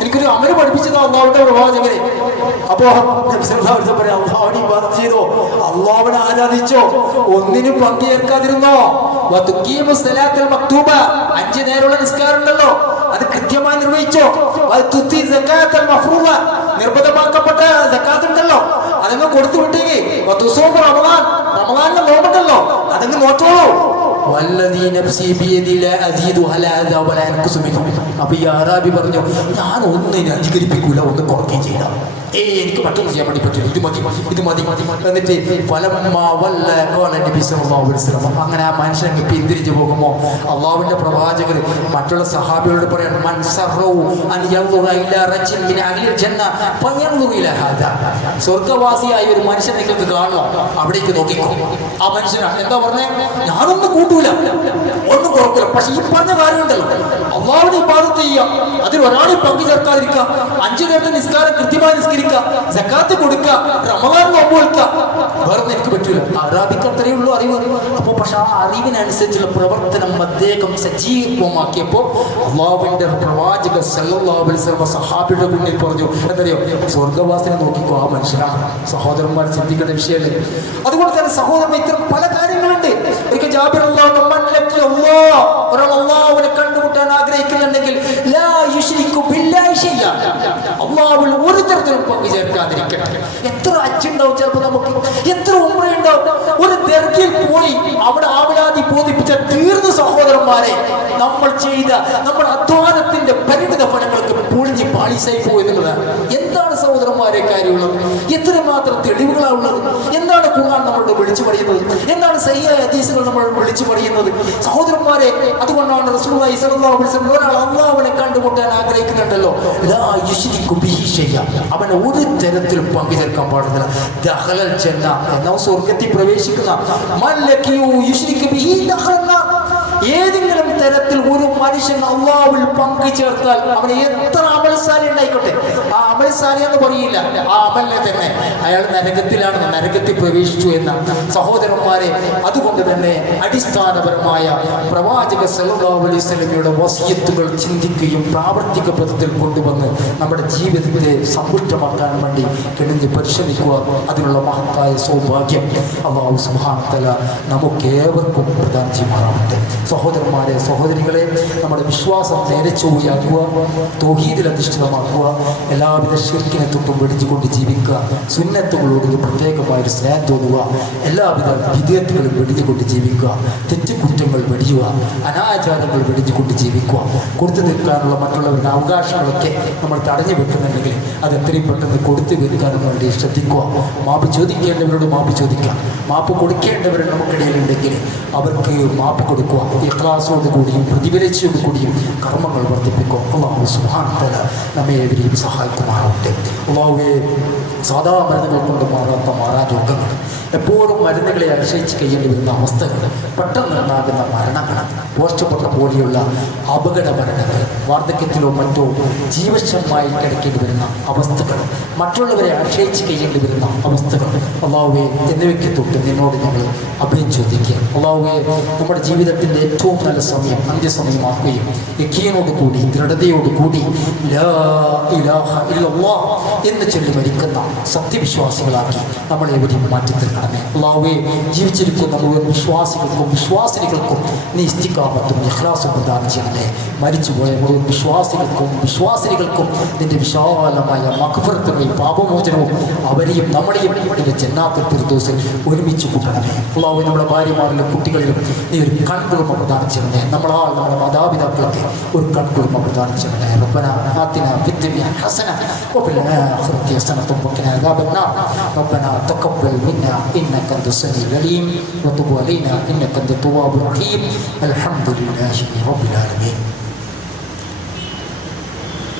എനിക്കൊരു അമല് പഠിപ്പിച്ചതോ അല്ലാഹുവിന്റെ പ്രവാചകരെ. അപ്പോ നബി സല്ലല്ലാഹു അലൈഹി വസല്ലം പറയാം, അല്ലാഹുവിനെ ഇബാദത്ത് ചെയ്തോ, അല്ലാഹുവിനെ ആരാധിച്ചോ, ഒന്നിനും പങ്കു ചേർക്കാതിരുന്നോ, വതുഖീമു സ്വലാത്തൽ മക്തൂബ, 5 നേരമുള്ള നിസ്കാരം ഉണ്ടല്ലോ അത് കൃത്യമായി നിർവഹിച്ചോ, വതുതി സകാത്തൽ മഫ്റൂദ, നിർബന്ധമാക്കപ്പെട്ട സകാത്ത് ഉണ്ടല്ലോ അതങ്ങ് കൊടുത്തു വിട്ടേക്ക്, വതുസൂമു റമളാൻ, റമളാനിലെ നോമ്പുണ്ടല്ലോ അതങ്ങ് നോറ്റോളൂ. വല്ലദീ നഫ്സി ബിയദി ലാ അസീദു അലാ ഹദാ വലാ യൻഖുസു മിൻഹു. അപ്പോൾ ഈ അറാബി പറഞ്ഞു, ഞാൻ ഒന്നിനെ അധികരിപ്പിക്കൂല, ഒന്ന് കുറയ്ക്കുകയും ചെയ്യില്ല. എനിക്ക് മറ്റൊന്നും ചെയ്യാൻ വേണ്ടി പറ്റില്ല, ഇത് മതി, ഇത് മതി. എന്നിട്ട് അങ്ങനെ ആ മനുഷ്യൻ പിന്തിരിച്ചു പോകുമ്പോൾ അള്ളാഹുവിന്റെ പ്രവാചകർ മറ്റുള്ള സഹാബികളോട് പറയാൻ, സ്വർഗവാസിയായ ഒരു മനുഷ്യൻ നിങ്ങൾക്ക് കാണണോ, അവിടേക്ക് നോക്കിക്കോ. ആ മനുഷ്യനാണ് എന്താ പറഞ്ഞേ, ഞാനൊന്നും കൂട്ടൂല, ഒന്നും കുറക്കൂല, പക്ഷെ ഈ പറഞ്ഞ കാര്യമുണ്ടല്ലോ, അള്ളാഹുവിനെ ഇബാദത്ത് ചെയ്യുക, അതിൽ ഒരാളെ പങ്കു ചേർക്കാതിരിക്കുക, 5 നേരത്തെ നിസ്കാരം കൃത്യമായി നിസ്കരിക്കുക, സക്കാത്ത് കൊടുക്കുക, റമളാൻ നോമ്പ് വെക്കുക, വേറെ എനിക്ക് പറ്റൂല. അറാബിക്ക് അത്രയേ ഉള്ളൂ അറിവ്. അപ്പോൾ പക്ഷെ ആ അറിവിനനുസരിച്ചുള്ള പ്രവർത്തനം അദ്ദേഹം സജീവമാക്കിയപ്പോൾ അല്ലാഹുവിന്റെ പ്രവാചക സല്ലല്ലാഹു അലൈഹി വസല്ലം സഹാബിയുടെ മുന്നിൽ പറഞ്ഞു, എന്തറിയോ, സ്വർഗവാസിനെ നോക്കിക്കോ, ആ മനുഷ്യനാണ്. സഹോദരന്മാർ ചിന്തിക്കേണ്ട വിഷയമല്ലേ? അതുകൊണ്ട് തന്നെ സഹോദരൻ, ഇത്തരം പല കാര്യങ്ങളുണ്ട്. ഒരിക്കൽ ജാബിർ ഒരാൾ അല്ലാഹുവിനെ കണ്ടുമുട്ടാൻ ആഗ്രഹിക്കുന്നുണ്ടെങ്കിൽ അല്ലാഹുവിൽ ഒരു തരത്തിലും പങ്കു ചേർക്കാതിരിക്കട്ടെ. എത്ര അച്ഛണ്ടാവും ചിലപ്പോൾ നമുക്ക്, എത്ര ഉംറയുണ്ടാവും. ഒരു ദർഗയിൽ പോയി അവിടെ ആവലാതി ബോധിപ്പിച്ച തീർന്ന സഹോദരന്മാരെ, നമ്മൾ ചെയ്ത നമ്മുടെ അധ്വാനത്തിന്റെ പരിമിത ഫലങ്ങൾക്ക് പൊളിഞ്ഞു പാളിസായി പോയെന്നുള്ളതാണ്. എന്താണ് സഹോദരന്മാരെ കാര്യമുള്ളത്? എത്രമാത്രം തെളിവുകളാണ് ഉള്ളത്? എന്താണ് ഖുർആൻ നമ്മളോട് വിളിച്ചു പറയുന്നത്? എന്താണ് സഹിയായ ഹദീസുകൾ നമ്മളോട് വിളിച്ചു പറയുന്നത്? സഹോദരന്മാരെ, അതുകൊണ്ടാണ് റസൂലുള്ളാഹി സ്വല്ലല്ലാഹു അലൈഹി വസല്ലം ഒരാൾ അല്ലാഹുവിനെ കണ്ടുമുട്ടാൻ ആഗ്രഹിക്കുന്നുണ്ടല്ലോ, ലാ യുശ്രികു ബിഹി ഷൈഅ, അവനെ ഒരു തരത്തിലും പങ്കു ചേർക്കാൻ പാടില്ല. ദഖലൽ ജന്ന, എന്നാ സ്വർഗ്ഗത്തിൽ പ്രവേശിക്കുന്ന, മൻ ലഖിയു യുശ്രികു ബിഹി ദഖലൻ നാർ. ഏതെങ്കിലും തരത്തിൽ ഒരു മനുഷ്യൻ അള്ളാഹുവിൽ പങ്കു ചേർത്താൽ അവന് എത്ര അമൽസാലി ഉണ്ടായിക്കോട്ടെ, ആ അമൽസാലി എന്ന് പറയില്ല, ആ അമലിനെ തന്നെ അയാൾ നരകത്തിലാണ്, നരകത്തിൽ പ്രവേശിച്ചു എന്ന. സഹോദരന്മാരെ, അതുകൊണ്ട് തന്നെ അടിസ്ഥാനപരമായ പ്രവാചക സല്ലല്ലാഹു അലൈഹി വസല്ലമയുടെ വസിയത്തുകൾ ചിന്തിക്കുകയും പ്രാവർത്തിക പദത്തിൽ കൊണ്ടുവന്ന് നമ്മുടെ ജീവിതത്തെ സമ്പുഷ്ടമാക്കാൻ വേണ്ടി കിണഞ്ഞ് പരിശ്രമിക്കുക. അതിനുള്ള മഹത്തായ സൗഭാഗ്യം അല്ലാഹു സുബ്ഹാനഹു വ തആല നമുക്കേവർക്കും പ്രദാനം ചെയ്യുമാറാവട്ടെ. സഹോദരന്മാരെ, സഹോദരികളെ, നമ്മുടെ വിശ്വാസം നേരെ ചൊവ്വയാക്കുക, തൗഹീദിൽ അധിഷ്ഠിതമാക്കുക, എല്ലാവിധ ശിർക്കിനെ തൊട്ടും വെടിഞ്ഞുകൊണ്ട് ജീവിക്കുക, സുന്നത്തുകളോട് പ്രത്യേകമായൊരു സ്നേഹം തോന്നുക, എല്ലാവിധ വിധേയത്തുകളും വെടിഞ്ഞുകൊണ്ട് ജീവിക്കുക, തെറ്റുകുറ്റങ്ങൾ വെടിയുക, അനാചാരങ്ങൾ വെടിഞ്ഞുകൊണ്ട് ജീവിക്കുക. കൊടുത്തു നിൽക്കാനുള്ള മറ്റുള്ളവരുടെ അവകാശങ്ങളൊക്കെ നമ്മൾ തടഞ്ഞു വെക്കുന്നുണ്ടെങ്കിൽ അത് എത്രയും പെട്ടെന്ന് കൊടുത്തു വെക്കാനും വേണ്ടി ശ്രദ്ധിക്കുക. മാപ്പ് ചോദിക്കേണ്ടവരോട് മാപ്പ് ചോദിക്കുക, മാപ്പ് കൊടുക്കേണ്ടവർ നമുക്കിടയിലുണ്ടെങ്കിൽ അവർക്ക് മാപ്പ് കൊടുക്കുക. ഇഖ്ലാസോട് കൂടിയും പ്രതിഫലിച്ചോട് കൂടിയും കർമ്മങ്ങൾ വർദ്ധിപ്പിക്കും. അല്ലാഹു സുബ്ഹാനഹു വ തആല നമ്മെ ഏവരെയും സഹായിക്കുമാറാവട്ടെ. അല്ലാഹുവേ, സാധാ മരുന്നുകൾ കൊണ്ട് മാറാത്ത മാറാരോഗങ്ങൾ, എപ്പോഴും മരുന്നുകളെ ആശ്രയിച്ച് കഴിയേണ്ടി വരുന്ന അവസ്ഥകൾ, പെട്ടെന്നുണ്ടാകുന്ന മരണങ്ങൾ, പോസ്റ്റ്മോർട്ടം പോലെയുള്ള അപകട മരണങ്ങൾ, വാർദ്ധക്യത്തിലോ മറ്റോ ജീവശമായി കിടക്കേണ്ടി വരുന്ന അവസ്ഥകൾ, മറ്റുള്ളവരെ ആശ്രയിച്ച് കഴിയേണ്ടി വരുന്ന അവസ്ഥകൾ, അല്ലാഹുവേ, എന്നിവയ്ക്ക് തൊട്ട് നിന്നോട് ഞങ്ങൾ അഭയം ചോദിക്കുക. അല്ലാഹുവേ, നമ്മുടെ ജീവിതത്തിൻ്റെ ഏറ്റവും നല്ല സമയം അന്ത്യസമയമാക്കുകയും യഖീനോട് കൂടി ദൃഢതയോട് കൂടി ലാ ഇലാഹ ഇല്ലല്ലാഹ് എന്ന് ചൊല്ലി മരിക്കുന്ന സത്യവിശ്വാസികളാക്കി നമ്മളെവരെയും മാറ്റിത്തരണമേ. അല്ലാഹുവേ, ജീവിച്ചിരിക്കുന്ന മുഴുവൻ വിശ്വാസികൾക്കും വിശ്വാസിനികൾക്കും നീ ഇസ്തിഖാമത്തും ഇഖ്ലാസും പ്രദാനം ചെയ്യണമേ. മരിച്ചുപോയ മുഴുവൻ വിശ്വാസികൾക്കും വിശ്വാസിനികൾക്കും നിന്റെ വിശാലമായ മഗ്ഫിറത്തും പാപമോചനവും അവരെയും നമ്മളെയും നിന്റെ ജന്നാത്തുൽ ഫിർദൗസിൽ ഒരുമിച്ച് കൂട്ടണമേ. അല്ലാഹുവേ, നമ്മുടെ ഭാര്യമാരിലും കുട്ടികളിലും നീ ഒരു കൺകുളിർമ പ്രദാനം ചെയ്യണമേ. നമ്മളാൽ നമ്മുടെ മാതാപിതാക്കളൊക്കെ ഒരു കൺകുളിർമ പ്രദാനം ചെയ്യണമേ. റബ്ബനാ ആതിനാ ഫിദ്ദുനിയ ഹസന വഫിൽ ആഖിറതി ഹസനത വഖിനാ അദാബന്നാർ. റബ്ബനാ തഖബ്ബൽ മിന്നാ ഇന്നക അൻതസ് സമീഉൽ അലീം വതുബ് അലൈനാ ഇന്നക അൻതത് തവ്വാബുർ റഹീം. അൽഹംദുലില്ലാഹി റബ്ബിൽ ആലമീൻ.